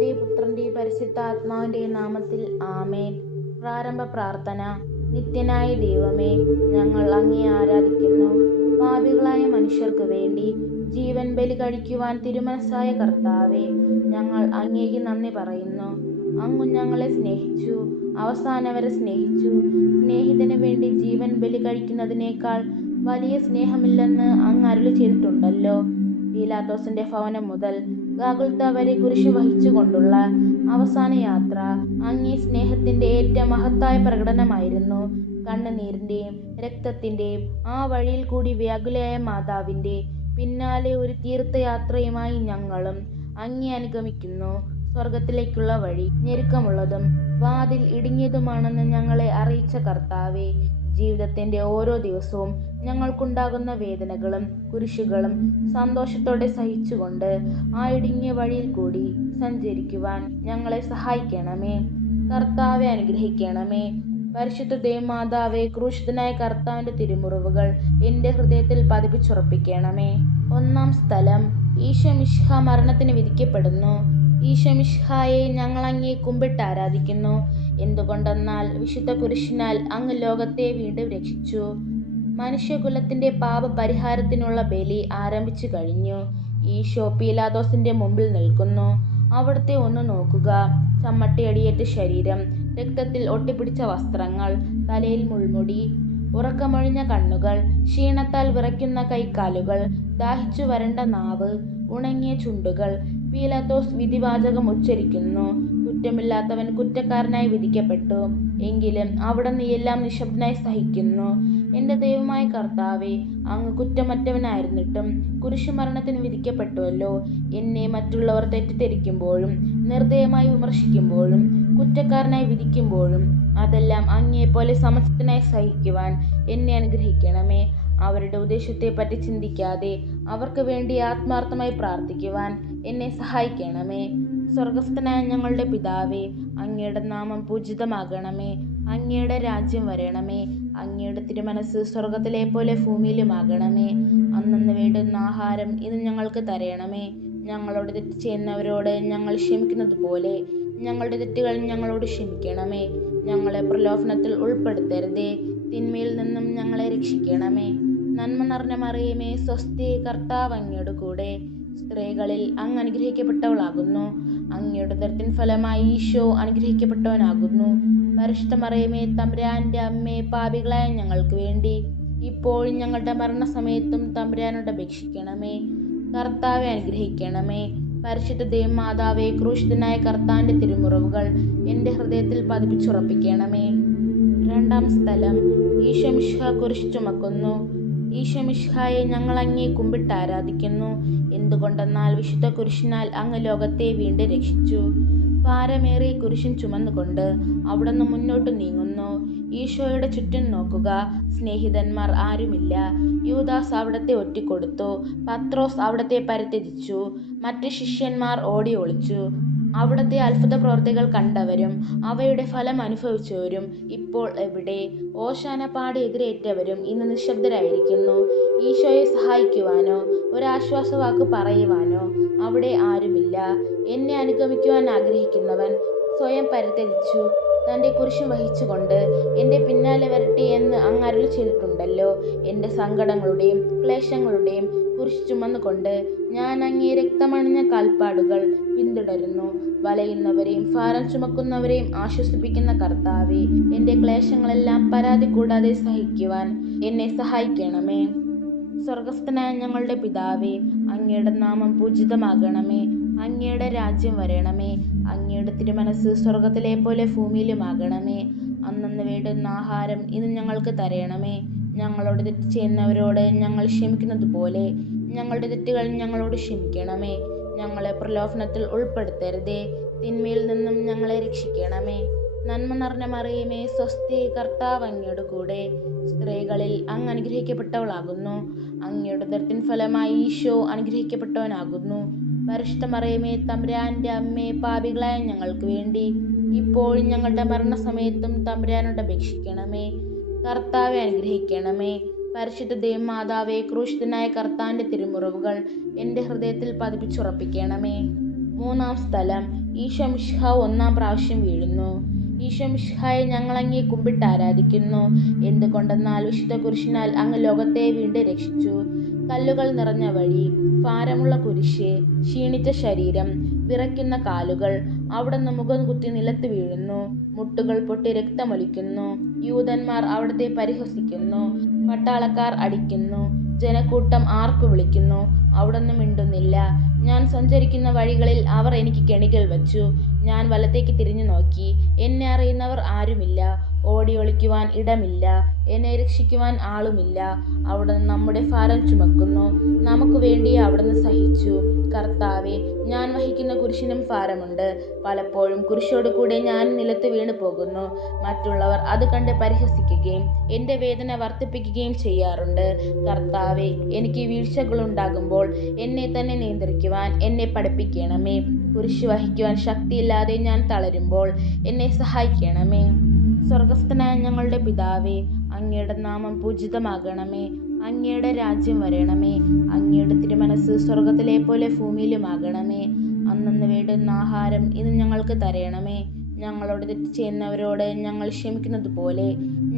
പിതാവിൻ്റെ പുത്രൻ്റെ പരിശുദ്ധാത്മാവിൻ്റെ നാമത്തിൽ ആമേൻ. പ്രാരംഭ പ്രാർത്ഥന. നിത്യനായ ദൈവമേ, ഞങ്ങൾ അങ്ങയെ ആരാധിക്കുന്നു. പാപികളായ മനുഷ്യർക്ക് വേണ്ടി ജീവൻ ബലി കഴിക്കുവാൻ തിരുമനസ്സായ കർത്താവേ, ഞങ്ങൾ അങ്ങേക്ക് നന്ദി പറയുന്നു. അങ്ങ് ഞങ്ങളെ സ്നേഹിച്ചു, അവസാനം വരെ സ്നേഹിച്ചു. സ്നേഹിതന് വേണ്ടി ജീവൻ ബലി കഴിക്കുന്നതിനേക്കാൾ വലിയ സ്നേഹമില്ലെന്ന് അങ്ങ് അരുളി ചെയ്തിട്ടുണ്ടല്ലോ. പീലാത്തോസിന്റെ ഭവനം മുതൽ ഗാഗുൽത്ത വരെ കുരിശ് വഹിച്ചുകൊണ്ടുള്ള അവസാന യാത്ര അങ്ങേ സ്നേഹത്തിന്റെ ഏറ്റവും മഹത്തായ പ്രകടനമായിരുന്നു. കണ്ണുനീരിന്റെയും രക്തത്തിന്റെയും ആ വഴിയിൽ കൂടി വ്യാകുലയായ മാതാവിന്റെ പിന്നാലെ ഒരു തീർത്ഥയാത്രയുമായി ഞങ്ങളും അങ്ങേ അനുഗമിക്കുന്നു. സ്വർഗത്തിലേക്കുള്ള വഴി ഞെരുക്കമുള്ളതും വാതിൽ ഇടുങ്ങിയതുമാണെന്ന് ഞങ്ങളെ അറിയിച്ച കർത്താവേ, ജീവിതത്തിന്റെ ഓരോ ദിവസവും ഞങ്ങൾക്കുണ്ടാകുന്ന വേദനകളും കുരിശുകളും സന്തോഷത്തോടെ സഹിച്ചുകൊണ്ട് ആ ഇടുങ്ങിയ വഴിയിൽ കൂടി സഞ്ചരിക്കുവാൻ ഞങ്ങളെ സഹായിക്കണമേ. കർത്താവെ അനുഗ്രഹിക്കണമേ. പരിശുദ്ധ ദേവമാതാവേ, ക്രൂശിതനായ കർത്താവിന്റെ തിരുമുറിവുകൾ എൻ്റെ ഹൃദയത്തിൽ പതിപ്പിച്ചുറപ്പിക്കണമേ. ഒന്നാം സ്ഥലം. ഈശോ മിശിഹ മരണത്തിന് വിധിക്കപ്പെടുന്നു. ഈശോ മിശിഹായെ ഞങ്ങൾ അങ്ങേ കുമ്പിട്ട് ആരാധിക്കുന്നു. എന്തുകൊണ്ടെന്നാൽ വിശുദ്ധ കുരിശിനാൽ അങ്ങ് ലോകത്തെ വീണ്ടും രക്ഷിച്ചു. മനുഷ്യകുലത്തിന്റെ പാപപരിഹാരത്തിനുള്ള ബലി ആരംഭിച്ചു കഴിഞ്ഞു. ഈശോ പീലാത്തോസിന്റെ മുമ്പിൽ നിൽക്കുന്നു. അവിടുത്തെ ഒന്ന് നോക്കുക. ചമ്മട്ടിയടിയേറ്റ ശരീരം, രക്തത്തിൽ ഒട്ടിപ്പിടിച്ച വസ്ത്രങ്ങൾ, തലയിൽ മുൾമുടി, ഉറക്കമൊഴിഞ്ഞ കണ്ണുകൾ, ക്ഷീണത്താൽ വിറയ്ക്കുന്ന കൈക്കാലുകൾ, ദാഹിച്ചു വരണ്ട നാവ്, ഉണങ്ങിയ ചുണ്ടുകൾ. പീലാത്തോസ് വിധിവാചകം ഉച്ചരിക്കുന്നു. കുറ്റമില്ലാത്തവൻ കുറ്റക്കാരനായി വിധിക്കപ്പെട്ടു. എങ്കിലും അവിടുന്ന് എല്ലാം നിശബ്ദനായി സഹിക്കുന്നു. എൻ്റെ ദൈവമായ കർത്താവേ, അങ്ങ് കുറ്റമറ്റവനായിരുന്നിട്ടും കുരിശുമരണത്തിന് വിധിക്കപ്പെട്ടുവല്ലോ. എന്നെ മറ്റുള്ളവർ തെറ്റിദ്ധരിക്കുമ്പോഴും നിർദ്ദയമായി വിമർശിക്കുമ്പോഴും കുറ്റക്കാരനായി വിധിക്കുമ്പോഴും അതെല്ലാം അങ്ങേപ്പോലെ സമചിത്തനായി സഹിക്കുവാൻ എന്നെ അനുഗ്രഹിക്കണമേ. അവരുടെ ഉദ്ദേശത്തെപ്പറ്റി ചിന്തിക്കാതെ അവർക്ക് വേണ്ടി ആത്മാർത്ഥമായി പ്രാർത്ഥിക്കുവാൻ എന്നെ സഹായിക്കണമേ. സ്വർഗസ്ഥനായ ഞങ്ങളുടെ പിതാവേ, അങ്ങയുടെ നാമം പൂജിതമാകണമേ. അങ്ങയുടെ രാജ്യം വരണമേ. അങ്ങയുടെ തിരുമനസ് സ്വർഗത്തിലെ പോലെ ഭൂമിയിലുമാകണമേ. അന്നന്ന് വേണ്ടുന്ന ആഹാരം ഇന്ന് ഞങ്ങൾക്ക് തരണമേ. ഞങ്ങളോട് തെറ്റ് ചെയ്യുന്നവരോട് ഞങ്ങൾ ക്ഷമിക്കുന്നത് പോലെ ഞങ്ങളുടെ തെറ്റുകൾ ഞങ്ങളോട് ക്ഷമിക്കണമേ. ഞങ്ങളെ പ്രലോഭനത്തിൽ ഉൾപ്പെടുത്തരുതേ, തിന്മയിൽ നിന്നും ഞങ്ങളെ രക്ഷിക്കണമേ. നന്മ നിറഞ്ഞ മറിയമേ, സ്വസ്തി, കർത്താവ് അങ്ങയുടെ കൂടെ. സ്ത്രീകളിൽ അങ്ങ് അനുഗ്രഹിക്കപ്പെട്ടവളാകുന്നു. അങ്ങയുടെ ഉദരത്തിൻ ഫലമായി ഈശോ അനുഗ്രഹിക്കപ്പെട്ടവനാകുന്നു. പരിശുദ്ധ മറിയമേ, തമ്പുരാന്റെ അമ്മേ, പാപികളായ ഞങ്ങൾക്ക് വേണ്ടി ഇപ്പോഴും ഞങ്ങളുടെ മരണസമയത്തും തമ്പുരാനോട് അപേക്ഷിക്കണമേ. കർത്താവെ അനുഗ്രഹിക്കണമേ. പരിശുദ്ധ ദേവമാതാവേ, ക്രൂശിതനായ കർത്താവിന്റെ തിരുമുറിവുകൾ എൻ്റെ ഹൃദയത്തിൽ പതിപ്പിച്ചുറപ്പിക്കണമേ. രണ്ടാം സ്ഥലം. ഈശോ മിശിഹ കുരിശ് ചുമക്കുന്നു. ഈശോ മിശിഹായെ ഞങ്ങൾ അങ്ങേ കുമ്പിട്ട് ആരാധിക്കുന്നു. എന്തുകൊണ്ടെന്നാൽ വിശുദ്ധ കുരിശിനാൽ അങ്ങ് ലോകത്തെ വീണ്ടും രക്ഷിച്ചു. ഭാരമേറിയ കുരിശും ചുമന്നുകൊണ്ട് അവിടുന്ന് മുന്നോട്ട് നീങ്ങുന്നു. ഈശോയുടെ ചുറ്റും നോക്കുക. സ്നേഹിതന്മാർ ആരുമില്ല. യൂദാസ് അവിടത്തെ ഒറ്റിക്കൊടുത്തു. പത്രോസ് അവിടത്തെ പരിത്യജിച്ചു. മറ്റ് ശിഷ്യന്മാർ ഓടി ഒളിച്ചു. അവിടുത്തെ അത്ഭുത പ്രവൃത്തികൾ കണ്ടവരും അവയുടെ ഫലം അനുഭവിച്ചവരും ഇപ്പോൾ എവിടെ? ഓശാന പാടി എതിരേറ്റവരും ഇന്ന് നിശബ്ദരായിരിക്കുന്നു. ഈശോയെ സഹായിക്കുവാനോ ഒരാശ്വാസവാക്ക് പറയുവാനോ അവിടെ ആരുമില്ല. എന്നെ അനുഗമിക്കുവാൻ ആഗ്രഹിക്കുന്നവൻ സ്വയം പരിത്യജിച്ചു തൻ്റെ കുരിശ് വഹിച്ചുകൊണ്ട് എൻ്റെ പിന്നാലെ വരട്ടെ എന്ന് അങ്ങ് അരുളി ചെയ്തിട്ടുണ്ടല്ലോ. എൻ്റെ സങ്കടങ്ങളുടെയും ക്ലേശങ്ങളുടെയും കുരിശ് ചുമന്നുകൊണ്ട് ഞാൻ അങ്ങേ രക്തമണിഞ്ഞ കാൽപ്പാടുകൾ പിന്തുടരുന്നു. വലയുന്നവരെയും ഭാരം ചുമക്കുന്നവരെയും ആശ്വസിപ്പിക്കുന്ന കർത്താവേ, എൻ്റെ ക്ലേശങ്ങളെല്ലാം പരാതി കൂടാതെ സഹിക്കുവാൻ എന്നെ സഹായിക്കണമേ. സ്വർഗസ്ഥനായ ഞങ്ങളുടെ പിതാവേ, അങ്ങയുടെ നാമം പൂജിതമാകണമേ. അങ്ങയുടെ രാജ്യം വരണമേ. അങ്ങയുടെ തിരുമനസ് സ്വർഗത്തിലെ പോലെ ഭൂമിയിലുമാകണമേ. അന്നന്ന് വേണ്ടുന്ന ആഹാരം ഇന്ന് ഞങ്ങൾക്ക് തരണമേ. ഞങ്ങളോട് തെറ്റ് ചെയ്യുന്നവരോട് ഞങ്ങൾ ക്ഷമിക്കുന്നത് പോലെ ഞങ്ങളുടെ തെറ്റുകൾ ഞങ്ങളോട് ക്ഷമിക്കണമേ. ഞങ്ങളെ പ്രലോഭനത്തിൽ ഉൾപ്പെടുത്തരുതേ, തിന്മയിൽ നിന്നും ഞങ്ങളെ രക്ഷിക്കണമേ. നന്മ നിറഞ്ഞ മറിയമേ, സ്വസ്തി, കർത്താവ് അങ്ങയുടെ കൂടെ. സ്ത്രീകളിൽ അങ്ങ് അനുഗ്രഹിക്കപ്പെട്ടവളാകുന്നു. അങ്ങയുടെ ഉദരത്തിൻ ഫലമായി ഈശോ അനുഗ്രഹിക്കപ്പെട്ടവനാകുന്നു. പരിശുദ്ധ മറിയമേ, തമ്പുരാന്റെ അമ്മേ, പാപികളായ ഞങ്ങൾക്ക് വേണ്ടി ഇപ്പോഴും ഞങ്ങളുടെ മരണസമയത്തും തമ്പുരാനോട് അപേക്ഷിക്കണമേ. കർത്താവെ അനുഗ്രഹിക്കണമേ. പരിശുദ്ധ ദേവമാതാവേ, ക്രൂശിതനായ കർത്താവിന്റെ തിരുമുറിവുകൾ എൻ്റെ ഹൃദയത്തിൽ പതിപ്പിച്ചുറപ്പിക്കണമേ. മൂന്നാം സ്ഥലം. ഈശോ മിശിഹ 1-ാം പ്രാവശ്യം വീഴുന്നു. ഈശോ മിശിഹായെ ഞങ്ങൾ അങ്ങയെ കുമ്പിട്ട് ആരാധിക്കുന്നു. എന്തുകൊണ്ടെന്നാൽ വിശുദ്ധ കുരിശിനാൽ അങ്ങ് ലോകത്തെ വീണ്ടും രക്ഷിച്ചു. കല്ലുകൾ നിറഞ്ഞ വഴി, ഭാരമുള്ള കുരിശ്, ക്ഷീണിച്ച ശരീരം, വിറയ്ക്കുന്ന കാലുകൾ. അവിടുന്ന് മുഖം കുത്തി നിലത്ത് വീഴുന്നു. മുട്ടുകൾ പൊട്ടി രക്തമൊലിക്കുന്നു. യൂതന്മാർ അവിടുത്തെ പരിഹസിക്കുന്നു. പട്ടാളക്കാർ അടിക്കുന്നു. ജനക്കൂട്ടം ആർപ്പ് വിളിക്കുന്നു. അവിടുന്ന് മിണ്ടുന്നില്ല. ഞാൻ സഞ്ചരിക്കുന്ന വഴികളിൽ അവർ എനിക്ക് കെണികൾ വച്ചു. ഞാൻ വലത്തേക്ക് തിരിഞ്ഞു നോക്കി. എന്നെ അറിയുന്നവർ ആരുമില്ല. ഓടി ഒളിക്കുവാൻ ഇടമില്ല. എന്നെ രക്ഷിക്കുവാൻ ആളുമില്ല. അവിടുന്ന് നമ്മുടെ ഭാരം ചുമക്കുന്നു. നമുക്ക് വേണ്ടി അവിടുന്ന് സഹിച്ചു. കർത്താവേ, ഞാൻ വഹിക്കുന്ന കുരിശിനും ഭാരമുണ്ട്. പലപ്പോഴും കുരിശോട് കൂടെ ഞാൻ നിലത്ത് വീണു പോകുന്നു. മറ്റുള്ളവർ അത് കണ്ട് പരിഹസിക്കുകയും എൻ്റെ വേദന വർദ്ധിപ്പിക്കുകയും ചെയ്യാറുണ്ട്. കർത്താവേ, എനിക്ക് വീഴ്ചകളുണ്ടാകുമ്പോൾ എന്നെ തന്നെ നിയന്ത്രിക്കുവാൻ എന്നെ പഠിപ്പിക്കണമേ. കുരിശ് വഹിക്കുവാൻ ശക്തിയില്ലാതെ ഞാൻ തളരുമ്പോൾ എന്നെ സഹായിക്കണമേ. സ്വർഗസ്ഥനായ ഞങ്ങളുടെ പിതാവേ, അങ്ങയുടെ നാമം പൂജിതമാകണമേ. അങ്ങയുടെ രാജ്യം വരണമേ. അങ്ങയുടെ തിരുമനസ് സ്വർഗത്തിലെ പോലെ ഭൂമിയിലുമാകണമേ. അന്നന്ന് വേണ്ടുന്ന ആഹാരം ഇന്ന് ഞങ്ങൾക്ക് തരണമേ. ഞങ്ങളോട് തെറ്റ് ചെയ്യുന്നവരോട് ഞങ്ങൾ ക്ഷമിക്കുന്നത് പോലെ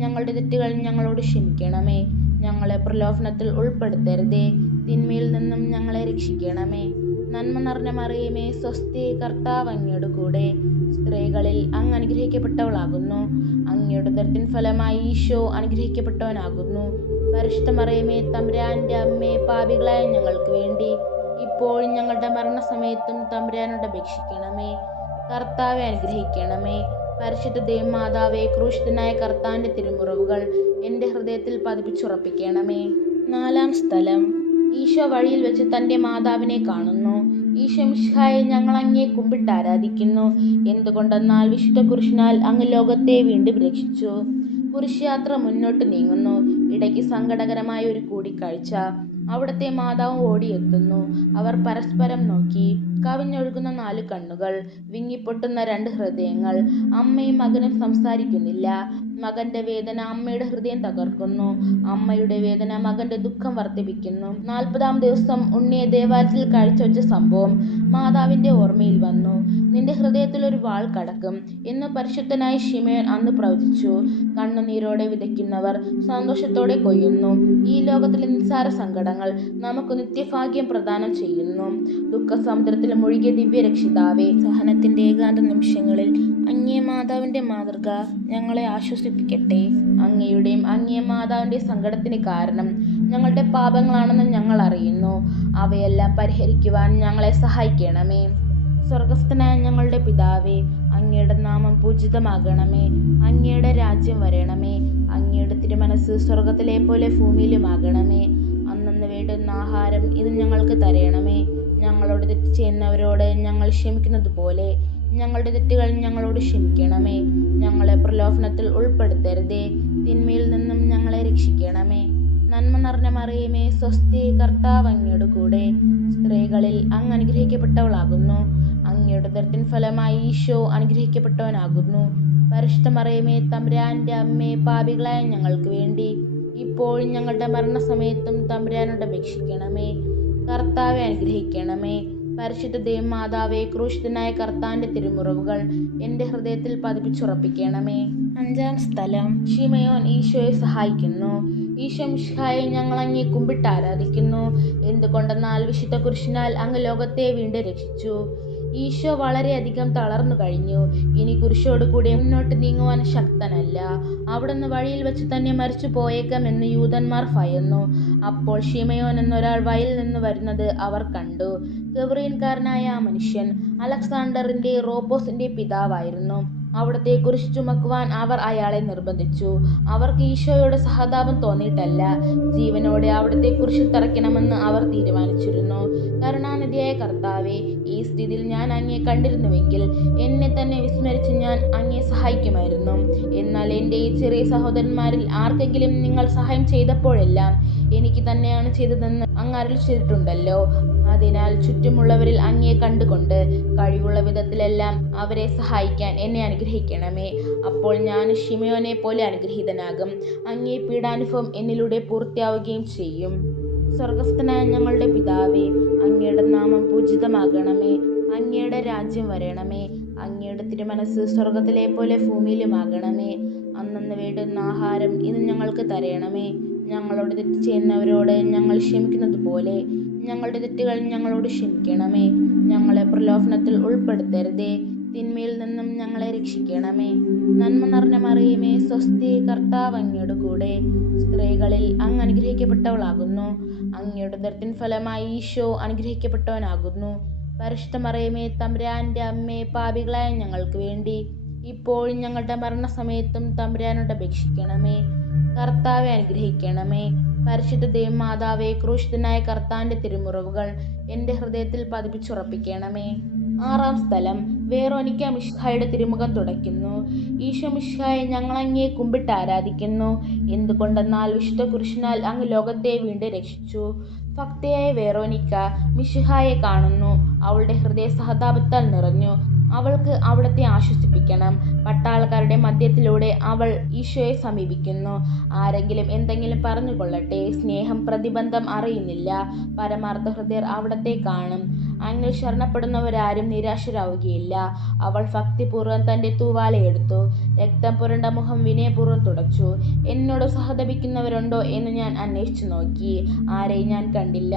ഞങ്ങളുടെ തെറ്റുകൾ ഞങ്ങളോട് ക്ഷമിക്കണമേ. ഞങ്ങളെ പ്രലോഭനത്തിൽ ഉൾപ്പെടുത്തരുതേ. തിന്മയിൽ നിന്നും ഞങ്ങളെ രക്ഷിക്കണമേ. നന്മ നിറഞ്ഞ മറിയമേ, സ്വസ്തി, കർത്താവ് അങ്ങയുടെ കൂടെ. സ്ത്രീകളിൽ അങ്ങ് അനുഗ്രഹിക്കപ്പെട്ടവളാകുന്നു. അങ്ങയുടെ ഉദരത്തിൻ ഫലമായി ഈശോ അനുഗ്രഹിക്കപ്പെട്ടവനാകുന്നു. പരിശുദ്ധ മറിയമേ, തമ്പുരാന്റെ അമ്മേ, പാപികളായ ഞങ്ങൾക്ക് വേണ്ടി ഇപ്പോഴും ഞങ്ങളുടെ മരണസമയത്തും തമ്പുരാനോട് അപേക്ഷിക്കണമേ. കർത്താവെ അനുഗ്രഹിക്കണമേ. പരിശുദ്ധ ദേവമാതാവേ, ക്രൂശിതനായ കർത്താവിന്റെ തിരുമുറിവുകൾ എൻ്റെ ഹൃദയത്തിൽ പതിപ്പിച്ചുറപ്പിക്കണമേ. 4-ാം സ്ഥലം. ഈശോ വഴിയിൽ വെച്ച് തൻ്റെ മാതാവിനെ കാണുന്നു. ഈശോ മിശിഹായെ ഞങ്ങൾ അങ്ങയെ കുമ്പിട്ട് ആരാധിക്കുന്നു. എന്തുകൊണ്ടെന്നാൽ വിശുദ്ധ കുരിശിനാൽ അങ്ങ് ലോകത്തെ വീണ്ടും രക്ഷിച്ചു. കുരിശ് യാത്ര മുന്നോട്ട് നീങ്ങുന്നു. ഇടയ്ക്ക് സങ്കടകരമായ ഒരു കൂടിക്കാഴ്ച. അവിടുത്തെ മാതാവും ഓടിയെത്തുന്നു. അവർ പരസ്പരം നോക്കി. കവിഞ്ഞൊഴുകുന്ന 4 കണ്ണുകൾ, വിങ്ങിപ്പൊട്ടുന്ന 2 ഹൃദയങ്ങൾ. അമ്മയും മകനും സംസാരിക്കുന്നില്ല. മകന്റെ വേദന അമ്മയുടെ ഹൃദയം തകർക്കുന്നു. അമ്മയുടെ വേദന മകന്റെ ദുഃഖം വർദ്ധിപ്പിക്കുന്നു. 40-ാം ദിവസം ഉണ്ണിയെ ദേവാലയത്തിൽ കാഴ്ചവെച്ച സംഭവം മാതാവിന്റെ ഓർമ്മയിൽ വന്നു. നിന്റെ ഹൃദയത്തിൽ ഒരു വാൾ കടക്കും എന്ന് പരിശുദ്ധനായ ശിമയോൻ അന്ന് പ്രവചിച്ചു. കണ്ണുനീരോടെ വിതയ്ക്കുന്നവർ സന്തോഷത്തോടെ കൊയ്യുന്നു. ഈ ലോകത്തിലെ നിസ്സാര സങ്കടങ്ങൾ നമുക്ക് നിത്യഭാഗ്യം പ്രദാനം ചെയ്യുന്നു. ദുഃഖസമുദ്രത്തിൽ മുഴുകിയ ദിവ്യരക്ഷിതാവേ, സഹനത്തിന്റെ ഏകാന്ത നിമിഷങ്ങളിൽ അങ്ങേ മാതാവിന്റെ മാതൃക ഞങ്ങളെ ആശ്വസിപ്പിക്കട്ടെ. അങ്ങയുടെയും അങ്ങേ മാതാവിന്റെ സങ്കടത്തിന് കാരണം ഞങ്ങളുടെ പാപങ്ങളാണെന്ന് ഞങ്ങൾ അറിയുന്നു. അവയെല്ലാം പരിഹരിക്കുവാൻ ഞങ്ങളെ സഹായിക്കണമേ. സ്വർഗസ്ഥനായ ഞങ്ങളുടെ പിതാവേ, അങ്ങയുടെ നാമം പൂജിതമാകണമേ. അങ്ങയുടെ രാജ്യം വരണമേ. അങ്ങയുടെ തിരുമനസ് സ്വർഗത്തിലെ പോലെ ഭൂമിയിലുമാകണമേ. അന്നന്ന് വേണ്ടുന്ന ആഹാരം ഇന്ന് ഞങ്ങൾക്ക് തരണമേ. ഞങ്ങളോട് തെറ്റ് ചെയ്യുന്നവരോട് ഞങ്ങൾ ക്ഷമിക്കുന്നത് പോലെ ഞങ്ങളുടെ തെറ്റുകൾ ഞങ്ങളോട് ക്ഷമിക്കണമേ. ഞങ്ങളെ പ്രലോഭനത്തിൽ ഉൾപ്പെടുത്തരുതേ. തിന്മയിൽ നിന്നും ഞങ്ങളെ രക്ഷിക്കണമേ. നന്മ നിറഞ്ഞ മറിയമേ, സ്വസ്തി, കർത്താവ് അങ്ങയുടെ കൂടെ. സ്ത്രീകളിൽ അങ്ങ് അനുഗ്രഹിക്കപ്പെട്ടവളാകുന്നു. അങ്ങയുടെ ഉദരത്തിൻ ഫലമായി ഈശോ അനുഗ്രഹിക്കപ്പെട്ടവനാകുന്നു. പരിശുദ്ധ മറിയമേ, തമ്പുരാന്റെ അമ്മേ, പാപികളായ ഞങ്ങൾക്ക് വേണ്ടി ഇപ്പോഴും ഞങ്ങളുടെ മരണസമയത്തും തമ്പുരാനോട് അപേക്ഷിക്കണമേ. കർത്താവെ അനുഗ്രഹിക്കണമേ. പരിശുദ്ധ ദേവമാതാവേ, ക്രൂശിതനായ കർത്താവിന്റെ തിരുമുറിവുകൾ എൻ്റെ ഹൃദയത്തിൽ പതിപ്പിച്ചുറപ്പിക്കണമേ. 5-ാം സ്ഥലം. ശിമയോൻ ഈശോയെ സഹായിക്കുന്നു. ഈശോ മിശിഹായെ ഞങ്ങൾ അങ്ങയെ കുമ്പിട്ട് ആരാധിക്കുന്നു. എന്തുകൊണ്ടെന്നാൽ വിശുദ്ധ കുരിശിനാൽ അങ്ങ് ലോകത്തെ വീണ്ടും രക്ഷിച്ചു. ഈശോ വളരെയധികം തളർന്നു കഴിഞ്ഞു. ഇനി കുരിശോട് കൂടി മുന്നോട്ട് നീങ്ങുവാൻ ശക്തനല്ല. അവിടുന്ന് വഴിയിൽ വെച്ച് തന്നെ മരിച്ചു പോയേക്കാമെന്ന് യൂതന്മാർ ഭയന്നു. അപ്പോൾ ശിമയോൻ എന്നൊരാൾ വയലിൽ നിന്ന് വരുന്നത് അവർ കണ്ടു. ഗവ്രീൻകാരനായ ആ മനുഷ്യൻ അലക്സാണ്ടറിന്റെ റോപ്പോസിന്റെ പിതാവായിരുന്നു. അവിടുത്തെ കുരിശ് ചുമക്കുവാൻ അവർ അയാളെ നിർബന്ധിച്ചു. അവർക്ക് ഈശോയോട് സഹതാപം തോന്നിയിട്ടല്ല, ജീവനോടെ അവിടുത്തെ കുരിശിൽ തറയ്ക്കണമെന്ന് അവർ തീരുമാനിച്ചിരുന്നു. കരുണാനിധിയായ കർത്താവേ, ഈ സ്ഥിതിയിൽ ഞാൻ അങ്ങയെ കണ്ടിരുന്നുവെങ്കിൽ എന്നെ തന്നെ വിസ്മരിച്ച് ഞാൻ അങ്ങയെ സഹായിക്കുമായിരുന്നു. എന്നാൽ എൻ്റെ ഈ ചെറിയ സഹോദരന്മാരിൽ ആർക്കെങ്കിലും നിങ്ങൾ സഹായം ചെയ്തപ്പോഴെല്ലാം എനിക്ക് തന്നെയാണ് ചെയ്തതെന്ന് അങ്ങ് അരുളി ചെയ്തിട്ടുണ്ടല്ലോ. അതിനാൽ ചുറ്റുമുള്ളവരിൽ അങ്ങയെ കണ്ടുകൊണ്ട് കഴിവുള്ള വിധത്തിലെല്ലാം അവരെ സഹായിക്കാൻ എന്നെ അനുഗ്രഹിക്കണമേ. അപ്പോൾ ഞാൻ ശിമയോനെ പോലെ അനുഗ്രഹീതനാകും. അങ്ങേ പീഡാനുഭവം എന്നിലൂടെ പൂർത്തിയാവുകയും ചെയ്യും. സ്വർഗസ്ഥനായ ഞങ്ങളുടെ പിതാവേ, അങ്ങയുടെ നാമം പൂജിതമാകണമേ. അങ്ങേ അങ്ങയുടെ രാജ്യം വരണമേ. അങ്ങയുടെ തിരുമനസ്സ് സ്വർഗത്തിലെ പോലെ ഭൂമിയിലുമാകണമേ. അന്നന്ന് വേണ്ടുന്ന ആഹാരം ഇന്ന് ഞങ്ങൾക്ക് തരണമേ. ഞങ്ങളോട് തെറ്റ് ചെയ്യുന്നവരോട് ഞങ്ങൾ ക്ഷമിക്കുന്നത് പോലെ ഞങ്ങളുടെ തെറ്റുകൾ ഞങ്ങളോട് ക്ഷമിക്കണമേ. ഞങ്ങളെ പ്രലോഭനത്തിൽ ഉൾപ്പെടുത്തരുതേ, തിന്മയിൽ നിന്നും ഞങ്ങളെ രക്ഷിക്കണമേ. നന്മ നിറഞ്ഞ മറിയമേ, സ്വസ്തി, കർത്താവ് അങ്ങയുടെ കൂടെ സ്ത്രീകളിൽ അങ്ങ് അനുഗ്രഹിക്കപ്പെട്ടവളാകുന്നു. അങ്ങയുടെ ഉദരത്തിൻ ഫലമായി ഈശോ അനുഗ്രഹിക്കപ്പെട്ടവനാകുന്നു. പരിശുദ്ധ മറിയമേ, തമ്പുരാന്റെ അമ്മേ, പാപികളായ ഞങ്ങൾക്ക് വേണ്ടി ഇപ്പോഴും ഞങ്ങളുടെ മരണസമയത്തും തമ്പുരാനോട് അപേക്ഷിക്കണമേ. കർത്താവെ അനുഗ്രഹിക്കണമേ. പരിശുദ്ധ ദേവമാതാവേ, ക്രൂശിതനായ കർത്താവിന്റെ തിരുമുറിവുകൾ എൻ്റെ ഹൃദയത്തിൽ പതിപ്പിച്ചുറപ്പിക്കണമേ. ആറാം സ്ഥലം, വെറോനിക്ക മിശിഹായുടെ തിരുമുഖം തുടയ്ക്കുന്നു. ഈശോ മിശിഹായെ, ഞങ്ങൾ അങ്ങയെ കുമ്പിട്ട് ആരാധിക്കുന്നു. എന്തുകൊണ്ടെന്നാൽ വിശുദ്ധ കുരിശിനാൽ അങ്ങ് ലോകത്തെ വീണ്ടും രക്ഷിച്ചു. ഭക്തയായ വെറോനിക്ക മിശിഹായെ കാണുന്നു. അവളുടെ ഹൃദയ സഹതാപത്താൽ നിറഞ്ഞു. അവൾക്ക് അവിടത്തെ ആശ്വസിപ്പിക്കണം. പട്ടാളക്കാരുടെ മധ്യത്തിലൂടെ അവൾ ഈശോയെ സമീപിക്കുന്നു. ആരെങ്കിലും എന്തെങ്കിലും പറഞ്ഞുകൊള്ളട്ടെ, സ്നേഹം പ്രതിബന്ധം അറിയുന്നില്ല. പരമാർത്ഥ ഹൃദയർ അവിടത്തെ കാണും. അങ്ങിൽ ശരണപ്പെടുന്നവരാരും നിരാശരാവുകയില്ല. അവൾ ഭക്തിപൂർവ്വം തൻ്റെ തൂവാലയെടുത്തു. രക്തം പുരണ്ട മുഖം വിനയപൂർവ്വം തുടച്ചു. എന്നോട് സഹതപിക്കുന്നവരുണ്ടോ എന്ന് ഞാൻ അന്വേഷിച്ചു നോക്കി. ആരെയും ഞാൻ കണ്ടില്ല.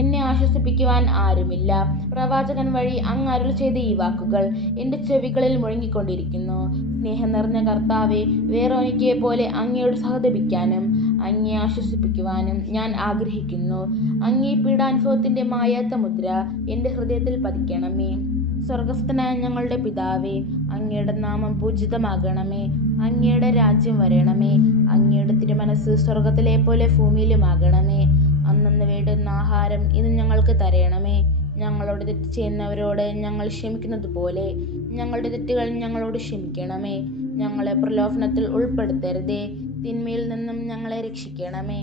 എന്നെ ആശ്വസിപ്പിക്കുവാൻ ആരുമില്ല. പ്രവാചകൻ വഴി അങ്ങ് അരുൾ ചെയ്ത ഈ വാക്കുകൾ എൻ്റെ ചെവികളിൽ മുഴങ്ങിക്കൊണ്ടിരിക്കുന്നു. സ്നേഹം നിറഞ്ഞ കർത്താവെ, വെറോനിക്കയെ പോലെ അങ്ങയോട് സഹതപിക്കാനും അങ്ങയെ ആശ്വസിപ്പിക്കുവാനും ഞാൻ ആഗ്രഹിക്കുന്നു. അങ്ങേ പീഡാനുഭവത്തിൻ്റെ മായാത്ത മുദ്ര എൻ്റെ ഹൃദയത്തിൽ പതിക്കണമേ. സ്വർഗസ്ഥനായ ഞങ്ങളുടെ പിതാവേ, അങ്ങയുടെ നാമം പൂജിതമാകണമേ. അങ്ങയുടെ രാജ്യം വരണമേ. അങ്ങയുടെ തിരുമനസ്സ് സ്വർഗത്തിലെ പോലെ ഭൂമിയിലുമാകണമേ. അന്നന്ന് വേണ്ടുന്ന ആഹാരം ഇന്ന് ഞങ്ങൾക്ക് തരണമേ. ഞങ്ങളോട് തെറ്റ് ചെയ്യുന്നവരോട് ഞങ്ങൾ ക്ഷമിക്കുന്നത് പോലെ ഞങ്ങളുടെ തെറ്റുകൾ ഞങ്ങളോട് ക്ഷമിക്കണമേ. ഞങ്ങളെ പ്രലോഭനത്തിൽ ഉൾപ്പെടുത്തരുതേ, തിന്മയിൽ നിന്നും ഞങ്ങളെ രക്ഷിക്കണമേ.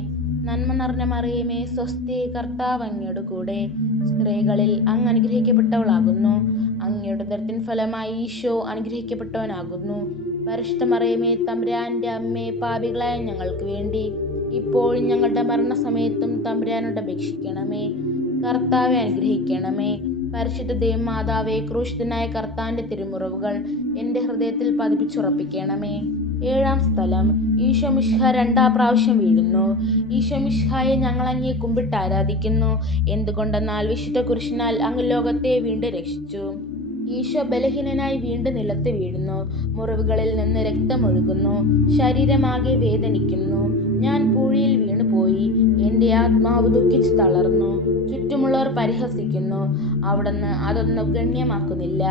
നന്മ നിറഞ്ഞ മറിയമേ, സ്വസ്തി, കർത്താവ് അങ്ങയുടെ കൂടെ സ്ത്രീകളിൽ അങ്ങ് അനുഗ്രഹിക്കപ്പെട്ടവളാകുന്നു. അങ്ങയുടെ ഉദരത്തിൻ ഫലമായി ഈശോ അനുഗ്രഹിക്കപ്പെട്ടവനാകുന്നു. പരിശുദ്ധ മറിയമേ, തമ്പുരാന്റെ അമ്മേ, പാപികളായ ഞങ്ങൾക്ക് വേണ്ടി ഇപ്പോഴും ഞങ്ങളുടെ മരണസമയത്തും തമ്പുരാനോട് അപേക്ഷിക്കണമേ. കർത്താവെ അനുഗ്രഹിക്കണമേ. പരിശുദ്ധ ദേവമാതാവേ, ക്രൂശിതനായ കർത്താവിന്റെ തിരുമുറിവുകൾ എൻ്റെ ഹൃദയത്തിൽ പതിപ്പിച്ചുറപ്പിക്കണമേ. ഏഴാം സ്ഥലം, ഈശോ മിശിഹ രണ്ടാം പ്രാവശ്യം വീഴുന്നു. ഈശോ മിശിഹായെ, ഞങ്ങൾ അങ്ങയെ കുമ്പിട്ട് ആരാധിക്കുന്നു. എന്തുകൊണ്ടെന്നാൽ വിശുദ്ധ കുരിശിനാൽ അങ്ങ് ലോകത്തെ വീണ്ടും രക്ഷിച്ചു. ഈശോ ബലഹീനനായി വീണ്ടും നിലത്ത് വീഴുന്നു. മുറിവുകളിൽ നിന്ന് രക്തമൊഴുകുന്നു. ശരീരമാകെ വേദനിക്കുന്നു. ഞാൻ പൂഴിയിൽ വീണുപോയി. എൻ്റെ ആത്മാവ് ദുഃഖിച്ച് തളർന്നു. ചുറ്റുമുള്ളവർ പരിഹസിക്കുന്നു. അവിടുന്ന് അതൊന്നും ഗണ്യമാക്കുന്നില്ല.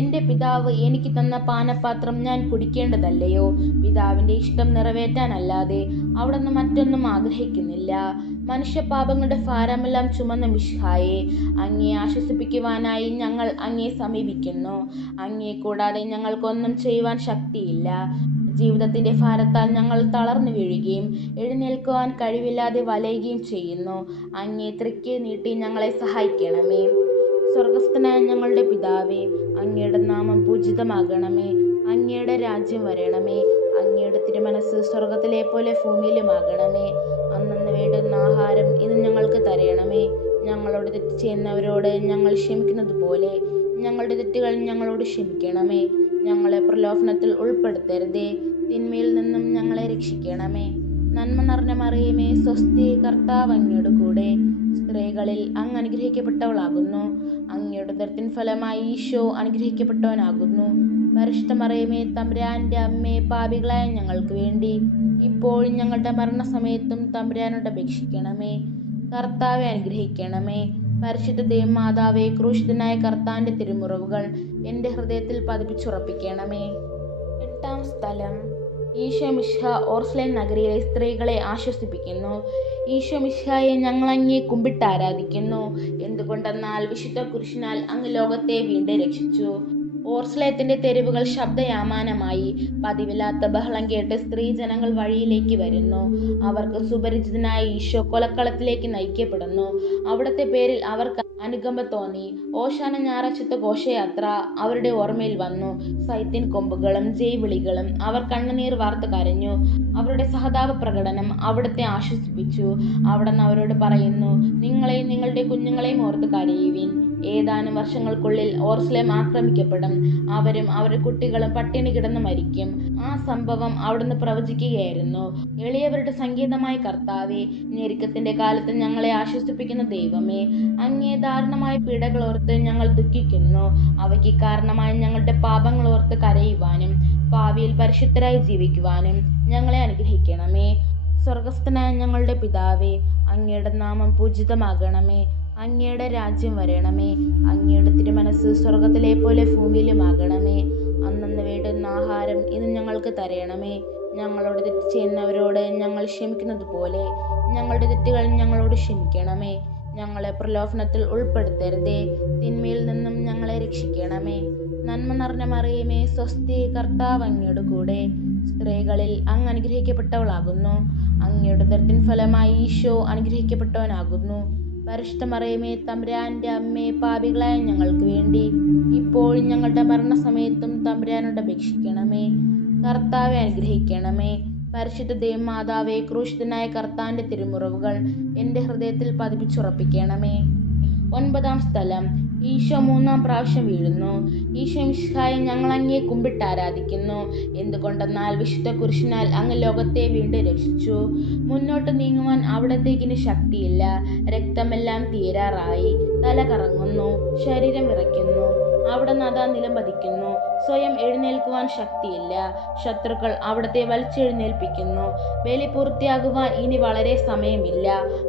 എൻ്റെ പിതാവ് എനിക്ക് തന്ന പാനപാത്രം ഞാൻ കുടിക്കേണ്ടതല്ലയോ? പിതാവിൻ്റെ ഇഷ്ടം നിറവേറ്റാനല്ലാതെ അവിടുന്ന് മറ്റൊന്നും ആഗ്രഹിക്കുന്നില്ല. മനുഷ്യപാപങ്ങളുടെ ഭാരമെല്ലാം ചുമന്ന മിശിഹായെ, അങ്ങയെ ആശ്വസിപ്പിക്കുവാനായി ഞങ്ങൾ അങ്ങയെ സമീപിക്കുന്നു. അങ്ങയെ കൂടാതെ ഞങ്ങൾക്കൊന്നും ചെയ്യുവാൻ ശക്തിയില്ല. ജീവിതത്തിൻ്റെ ഭാരത്താൽ ഞങ്ങൾ തളർന്നു വീഴുകയും എഴുന്നേൽക്കുവാൻ കഴിവില്ലാതെ വലയുകയും ചെയ്യുന്നു. അങ്ങേ തൃക്കൈ നീട്ടി ഞങ്ങളെ സഹായിക്കണമേ. സ്വർഗസ്ഥനായ ഞങ്ങളുടെ പിതാവേ, അങ്ങയുടെ നാമം പൂജിതമാകണമേ. അങ്ങയുടെ രാജ്യം വരണമേ. അങ്ങയുടെ തിരുമനസ്സ് സ്വർഗത്തിലെ പോലെ ഭൂമിയിലുമാകണമേ. അന്നന്ന് വേണ്ടുന്ന ആഹാരം ഇന്ന് ഞങ്ങൾക്ക് തരണമേ. ഞങ്ങളോട് തെറ്റ് ചെയ്യുന്നവരോട് ഞങ്ങൾ ക്ഷമിക്കുന്നത് പോലെ ഞങ്ങളുടെ തെറ്റുകൾ ഞങ്ങളോട് ക്ഷമിക്കണമേ. ഞങ്ങളെ പ്രലോഭനത്തിൽ ഉൾപ്പെടുത്തരുതേ, തിന്മയിൽ നിന്നും ഞങ്ങളെ രക്ഷിക്കണമേ. നന്മ നിറഞ്ഞ മറിയമേ, സ്വസ്തി, കർത്താവ് അങ്ങയുടെ കൂടെ സ്ത്രീകളിൽ അങ്ങ് അനുഗ്രഹിക്കപ്പെട്ടവളാകുന്നു. അങ്ങയുടെ ഉദരത്തിൻ ഫലമായി ഈശോ അനുഗ്രഹിക്കപ്പെട്ടവനാകുന്നു. പരിശുദ്ധ മറിയമേ, തമ്പുരാന്റെ അമ്മേ, പാപികളായ ഞങ്ങൾക്ക് വേണ്ടി ഇപ്പോഴും ഞങ്ങളുടെ മരണസമയത്തും തമ്പുരാനോട് അപേക്ഷിക്കണമേ. കർത്താവെ അനുഗ്രഹിക്കണമേ. പരിശുദ്ധ ദേവമാതാവേ, ക്രൂശിതനായ കർത്താവിന്റെ തിരുമുറിവുകൾ എൻ്റെ ഹൃദയത്തിൽ പതിപ്പിച്ചുറപ്പിക്കണമേ. എട്ടാം സ്ഥലം, ഈശോ മിശിഹ ഓർസ്ലേം നഗരിയിലെ സ്ത്രീകളെ ആശ്വസിപ്പിക്കുന്നു. ഈശോ മിശിഹായെ, ഞങ്ങൾ അങ്ങയെ കുമ്പിട്ട് ആരാധിക്കുന്നു. എന്തുകൊണ്ടെന്നാൽ വിശുദ്ധ കുരിശിനാൽ അങ്ങ് ലോകത്തെ വീണ്ടും രക്ഷിച്ചു. ഓർസ്ലേത്തിന്റെ തെരുവുകൾ ശബ്ദയാമാനമായി. പതിവില്ലാത്ത ബഹളം കേട്ട് സ്ത്രീജനങ്ങൾ വഴിയിലേക്ക് വരുന്നു. അവർക്ക് സുപരിചിതനായ ഈശോ കൊലക്കളത്തിലേക്ക് നയിക്കപ്പെടുന്നു. അവിടുത്തെ പേരിൽ അവർക്ക് അനുകമ്പ തോന്നി. ഓശാന ഞായറാഴ്ചത്തെ ഘോഷയാത്ര അവരുടെ ഓർമ്മയിൽ വന്നു. സൈത്തിൻ കൊമ്പുകളും ജയ്വിളികളും. അവർ കണ്ണുനീർ വാർത്ത് കരഞ്ഞു. അവരുടെ സഹതാപ പ്രകടനം അവിടുത്തെ ആശ്വസിപ്പിച്ചു. അവിടുന്ന് അവരോട് പറയുന്നു, നിങ്ങളെയും നിങ്ങളുടെ കുഞ്ഞുങ്ങളെയും ഓർത്ത് കരയുവിൻ. ഏതാനും വർഷങ്ങൾക്കുള്ളിൽ ഓർസ്ലേം ആക്രമിക്കപ്പെടും. അവരും അവരുടെ കുട്ടികളും പട്ടിണി കിടന്ന് മരിക്കും. ആ സംഭവം അവിടുന്ന് പ്രവചിക്കുകയായിരുന്നു. എളിയവരുടെ സങ്കേതമായ കർത്താവേ, ഞെരുക്കത്തിന്റെ കാലത്ത് ഞങ്ങളെ ആശ്വസിപ്പിക്കുന്ന ദൈവമേ, അങ്ങേ ദാരുണമായ പീഡകളോർത്ത് ഞങ്ങൾ ദുഃഖിക്കുന്നു. അവയ്ക്ക് കാരണമായ ഞങ്ങളുടെ പാപങ്ങളോർത്ത് കരയുവാനും ഭാവിയിൽ പരിശുദ്ധരായി ജീവിക്കുവാനും ഞങ്ങളെ അനുഗ്രഹിക്കണമേ. സ്വർഗസ്ഥനായ ഞങ്ങളുടെ പിതാവേ, അങ്ങയുടെ നാമം പൂജിതമാകണമേ. അങ്ങയുടെ രാജ്യം വരണമേ. അങ്ങയുടെ തിരുമനസ് സ്വർഗത്തിലെ പോലെ ഭൂമിയിലുമാകണമേ. അന്നന്ന് വേണ്ടുന്ന ആഹാരം ഇന്ന് ഞങ്ങൾക്ക് തരണമേ. ഞങ്ങളോട് തെറ്റ് ചെയ്യുന്നവരോട് ഞങ്ങൾ ക്ഷമിക്കുന്നത് പോലെ ഞങ്ങളുടെ തെറ്റുകൾ ഞങ്ങളോട് ക്ഷമിക്കണമേ. ഞങ്ങളെ പ്രലോഭനത്തിൽ ഉൾപ്പെടുത്തരുതേ, തിന്മയിൽ നിന്നും ഞങ്ങളെ രക്ഷിക്കണമേ. നന്മ നിറഞ്ഞ മറിയമേ, സ്വസ്തി, കർത്താവ് അങ്ങയുടെ കൂടെ. സ്ത്രീകളിൽ അങ്ങ് അനുഗ്രഹിക്കപ്പെട്ടവളാകുന്നു. അങ്ങയുടെ ഉദരത്തിൻ ഫലമായി ഈശോ അനുഗ്രഹിക്കപ്പെട്ടവനാകുന്നു. പരിശുദ്ധ മറിയമേ, തമ്പുരാന്റെ അമ്മേ, പാപികളായ ഞങ്ങൾക്ക് വേണ്ടി ഇപ്പോഴും ഞങ്ങളുടെ മരണസമയത്തും തമ്പുരാനോട് അപേക്ഷിക്കണമേ. കർത്താവെ അനുഗ്രഹിക്കണമേ. പരിശുദ്ധ ദേവമാതാവേ, ക്രൂശിതനായ കർത്താവിന്റെ തിരുമുറിവുകൾ എൻ്റെ ഹൃദയത്തിൽ പതിപ്പിച്ചുറപ്പിക്കണമേ. 9-ാം സ്ഥലം. ഈശോ 3-ാം പ്രാവശ്യം വീഴുന്നു. ഈശോ മിശിഹായെ, ഞങ്ങൾ അങ്ങയെ കുമ്പിട്ട് ആരാധിക്കുന്നു. എന്തുകൊണ്ടെന്നാൽ വിശുദ്ധ കുരിശിനാൽ അങ്ങ് ലോകത്തെ വീണ്ടും രക്ഷിച്ചു. മുന്നോട്ട് നീങ്ങുവാൻ അവിടത്തേക്കിന് ശക്തിയില്ല. രക്തമെല്ലാം തീരാറായി. തല കറങ്ങുന്നു, ശരീരം വിറയ്ക്കുന്നു. അവിടുന്ന് അതാ നിലംപതിക്കുന്നു. സ്വയം എഴുന്നേൽക്കുവാൻ ശക്തിയില്ല. ശത്രുക്കൾ അവിടത്തെ വലിച്ചെഴുന്നേൽപ്പിക്കുന്നു. ബലി പൂർത്തിയാകുവാൻ ഇനി വളരെ സമയമില്ല.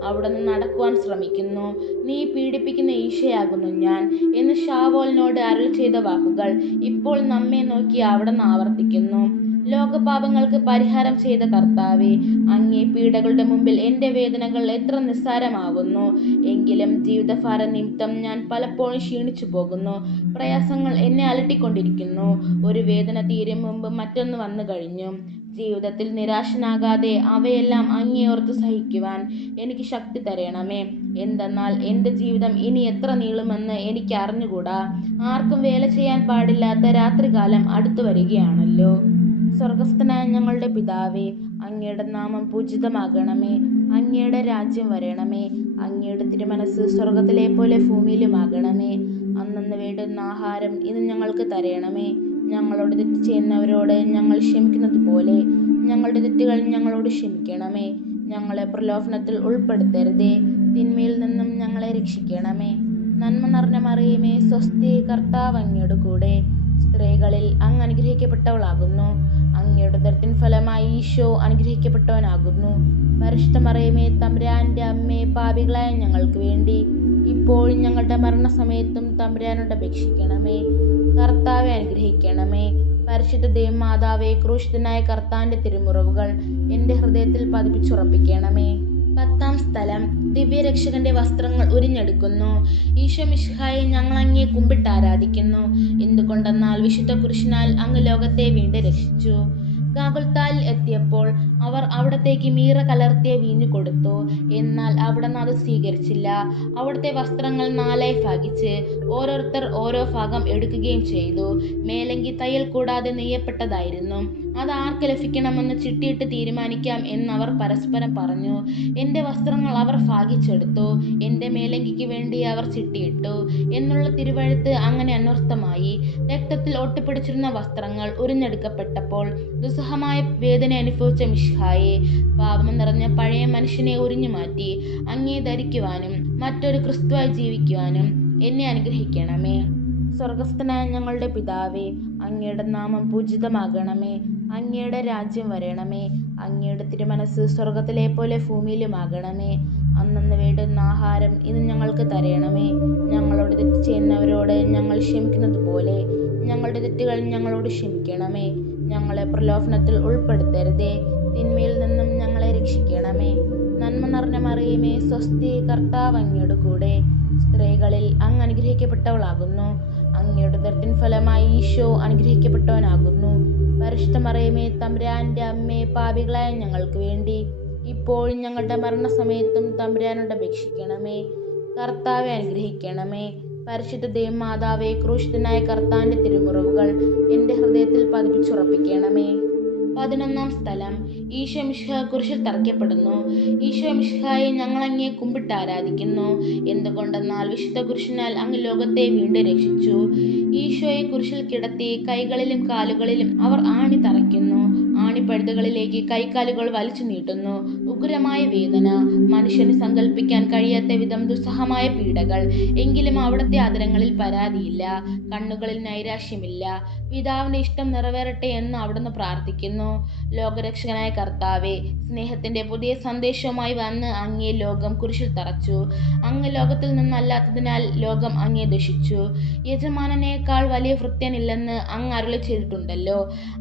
അവിടുന്ന് നടക്കുവാൻ ശ്രമിക്കുന്നു. നീ പീഡിപ്പിക്കുന്ന ഈശോയാകുന്നു ഞാൻ എന്ന് ശാവോലിനോട് അരുൾ ചെയ്ത വാക്കുകൾ ഇപ്പോൾ നമ്മെ നോക്കി അവിടുന്ന് ആവർത്തിക്കുന്നു. ലോകപാപങ്ങൾക്ക് പരിഹാരം ചെയ്ത കർത്താവേ, അങ്ങേ പീഡകളുടെ മുമ്പിൽ എൻ്റെ വേദനകൾ എത്ര നിസ്സാരമാകുന്നു. എങ്കിലും ജീവിതഭാരം നിമിത്തം ഞാൻ പലപ്പോഴും ക്ഷീണിച്ചു പോകുന്നു. പ്രയാസങ്ങൾ എന്നെ അലട്ടിക്കൊണ്ടിരിക്കുന്നു. ഒരു വേദന തീരും മുമ്പ് മറ്റൊന്ന് വന്നു കഴിഞ്ഞു. ജീവിതത്തിൽ നിരാശനാകാതെ അവയെല്ലാം അങ്ങേ ഓർത്ത് സഹിക്കുവാൻ എനിക്ക് ശക്തി തരണമേ. എന്തെന്നാൽ എൻ്റെ ജീവിതം ഇനി എത്ര നീളുമെന്ന് എനിക്ക് അറിഞ്ഞുകൂടാ. ആർക്കും വേല ചെയ്യാൻ പാടില്ലാത്ത രാത്രികാലം അടുത്തു വരികയാണല്ലോ. സ്വർഗസ്ഥനായ ഞങ്ങളുടെ പിതാവേ, അങ്ങയുടെ നാമം പൂജിതമാകണമേ. അങ്ങയുടെ രാജ്യം വരണമേ. അങ്ങയുടെ തിരുമനസ് സ്വർഗത്തിലെ പോലെ ഭൂമിയിലുമാകണമേ. അന്നന്ന് വേണ്ടുന്ന ആഹാരം ഇന്ന് ഞങ്ങൾക്ക് തരണമേ. ഞങ്ങളോട് തെറ്റ് ചെയ്യുന്നവരോട് ഞങ്ങൾ ക്ഷമിക്കുന്നത് പോലെ ഞങ്ങളുടെ തെറ്റുകൾ ഞങ്ങളോട് ക്ഷമിക്കണമേ. ഞങ്ങളെ പ്രലോഭനത്തിൽ ഉൾപ്പെടുത്തരുതേ, തിന്മയിൽ നിന്നും ഞങ്ങളെ രക്ഷിക്കണമേ. നന്മ നിറഞ്ഞ മറിയമേ, സ്വസ്തി, കർത്താവ് അങ്ങയുടെ കൂടെ. സ്ത്രീകളിൽ അങ്ങ് അനുഗ്രഹിക്കപ്പെട്ടവളാകുന്നു. അങ്ങയുടെ ഉദരത്തിൻ ഫലമായി ഈശോ അനുഗ്രഹിക്കപ്പെട്ടവനാകുന്നു. പരിശുദ്ധ മറിയമേ, തമ്പുരാന്റെ അമ്മേ, പാപികളായ ഞങ്ങൾക്ക് വേണ്ടി ഇപ്പോഴും ഞങ്ങളുടെ മരണസമയത്തും തമ്പുരാനോട് അപേക്ഷിക്കണമേ. കർത്താവെ അനുഗ്രഹിക്കണമേ. പരിശുദ്ധ ദേവമാതാവേ, ക്രൂശിതനായ കർത്താവിന്റെ തിരുമുറിവുകൾ എൻ്റെ ഹൃദയത്തിൽ പതിപ്പിച്ചുറപ്പിക്കണമേ. 10-ാം സ്ഥലം. ദിവ്യരക്ഷകന്റെ വസ്ത്രങ്ങൾ ഉരിഞ്ഞെടുക്കുന്നു. ഈശോ മിശിഹായെ, ഞങ്ങൾ അങ്ങയെ കുമ്പിട്ട് ആരാധിക്കുന്നു. എന്തുകൊണ്ടെന്നാൽ വിശുദ്ധ കുരിശിനാൽ അങ്ങ് ലോകത്തെ വീണ്ടും രക്ഷിച്ചു. ഗാഗുൽത്തായിൽ എത്തിയപ്പോൾ അവർ അവിടത്തേക്ക് മീറ കലർത്തിയ വീഞ്ഞു കൊടുത്തു. എന്നാൽ അവിടുന്ന് അത് സ്വീകരിച്ചില്ല. അവിടുത്തെ വസ്ത്രങ്ങൾ 4ആയി ഭാഗിച്ച് ഓരോരുത്തർ ഓരോ ഭാഗം എടുക്കുകയും ചെയ്തു. മേലങ്കി തയ്യൽ കൂടാതെ നെയ്യപ്പെട്ടതായിരുന്നു. അത് ആർക്ക് ലഭിക്കണമെന്ന് ചിട്ടിയിട്ട് തീരുമാനിക്കാം എന്നവർ പരസ്പരം പറഞ്ഞു. എൻ്റെ വസ്ത്രങ്ങൾ അവർ ഭാഗിച്ചെടുത്തു, എൻ്റെ മേലങ്കിക്ക് വേണ്ടി അവർ ചിട്ടിയിട്ടു എന്നുള്ള തിരുവഴുത്ത് അങ്ങനെ അന്വർത്ഥമായി. രക്തത്തിൽ ഒട്ടിപ്പിടിച്ചിരുന്ന വസ്ത്രങ്ങൾ ഉരിഞ്ഞെടുക്കപ്പെട്ടപ്പോൾ ദുസ്സഹമായ വേദന അനുഭവിച്ച മിശിഹായെ, പാപം നിറഞ്ഞ പഴയ മനുഷ്യനെ ഉരിഞ്ഞു മാറ്റി അങ്ങേ ധരിക്കുവാനും മറ്റൊരു ക്രിസ്തുവായി ജീവിക്കുവാനും എന്നെ അനുഗ്രഹിക്കണമേ. സ്വർഗസ്ഥനായ ഞങ്ങളുടെ പിതാവേ, അങ്ങയുടെ നാമം പൂജിതമാകണമേ. അങ്ങയുടെ രാജ്യം വരണമേ. അങ്ങയുടെ തിരുമനസ് സ്വർഗത്തിലെ പോലെ ഭൂമിയിലുമാകണമേ. അന്നന്ന് വേണ്ടുന്ന ആഹാരം ഇന്ന് ഞങ്ങൾക്ക് തരണമേ. ഞങ്ങളോട് തെറ്റ് ചെയ്യുന്നവരോട് ഞങ്ങൾ ക്ഷമിക്കുന്നത് പോലെ ഞങ്ങളുടെ തെറ്റുകൾ ഞങ്ങളോട് ക്ഷമിക്കണമേ. ഞങ്ങളെ പ്രലോഭനത്തിൽ ഉൾപ്പെടുത്തരുതേ, തിന്മയിൽ നിന്നും ഞങ്ങളെ രക്ഷിക്കണമേ. നന്മ നിറഞ്ഞ മറിയമേ, സ്വസ്തി, കർത്താവ് അങ്ങയുടെ കൂടെ. സ്ത്രീകളിൽ അങ്ങ് അനുഗ്രഹിക്കപ്പെട്ടവളാകുന്നു. അങ്ങയുടെ ഉദരത്തിൻ ഫലമായി ഈശോ അനുഗ്രഹിക്കപ്പെട്ടവനാകുന്നു. പരിശുദ്ധ മറിയമേ, തമ്പുരാന്റെ അമ്മേ, പാപികളായ ഞങ്ങൾക്ക് വേണ്ടി ഇപ്പോഴും ഞങ്ങളുടെ മരണസമയത്തും തമ്പുരാനോട് അപേക്ഷിക്കണമേ. കർത്താവെ അനുഗ്രഹിക്കണമേ. പരിശുദ്ധ ദേവമാതാവേ, ക്രൂശിതനായ കർത്താവിന്റെ തിരുമുറിവുകൾ എൻ്റെ ഹൃദയത്തിൽ പതിപ്പിച്ചുറപ്പിക്കണമേ. 11 സ്ഥലം. ഈശോ മിശിഹ കുരിശിൽ തറയ്ക്കപ്പെടുന്നു. ഈശോ മിശിഹായെ ഞങ്ങൾ അങ്ങയെ കുമ്പിട്ട് ആരാധിക്കുന്നു. എന്തുകൊണ്ടെന്നാൽ വിശുദ്ധ കുരിശിനാൽ അങ്ങ് ലോകത്തെ വീണ്ടും രക്ഷിച്ചു. ഈശോയെ കുരിശിൽ കിടത്തി കൈകളിലും കാലുകളിലും അവർ ആണി തറയ്ക്കുന്നു. ആണിപ്പഴുതുകളിലേക്ക് കൈക്കാലുകൾ വലിച്ചു നീട്ടുന്നു. ഉഗ്രമായ വേദന, മനുഷ്യന് സങ്കല്പിക്കാൻ കഴിയാത്ത വിധം ദുസ്സഹമായ പീഡകൾ. എങ്കിലും അവിടുത്തെ അധരങ്ങളിൽ പരാതിയില്ല, കണ്ണുകളിൽ നൈരാശ്യമില്ല. പിതാവിന്റെ ഇഷ്ടം നിറവേറട്ടെ എന്ന് അവിടുന്ന് പ്രാർത്ഥിക്കുന്നു. ലോകരക്ഷകനായ കർത്താവേ, സ്നേഹത്തിന്റെ പുതിയ സന്ദേശവുമായി വന്ന് അങ്ങേ ലോകം കുരിശിൽ തറച്ചു. അങ്ങ് ലോകത്തിൽ നിന്നല്ലാത്തതിനാൽ ലോകം അങ്ങേ ദുഷിച്ചു. യജമാനനേക്കാൾ വലിയ ഭൃത്യനില്ലെന്ന് അങ്ങ് അരുളി ചെയ്തിട്ടുണ്ടല്ലോ.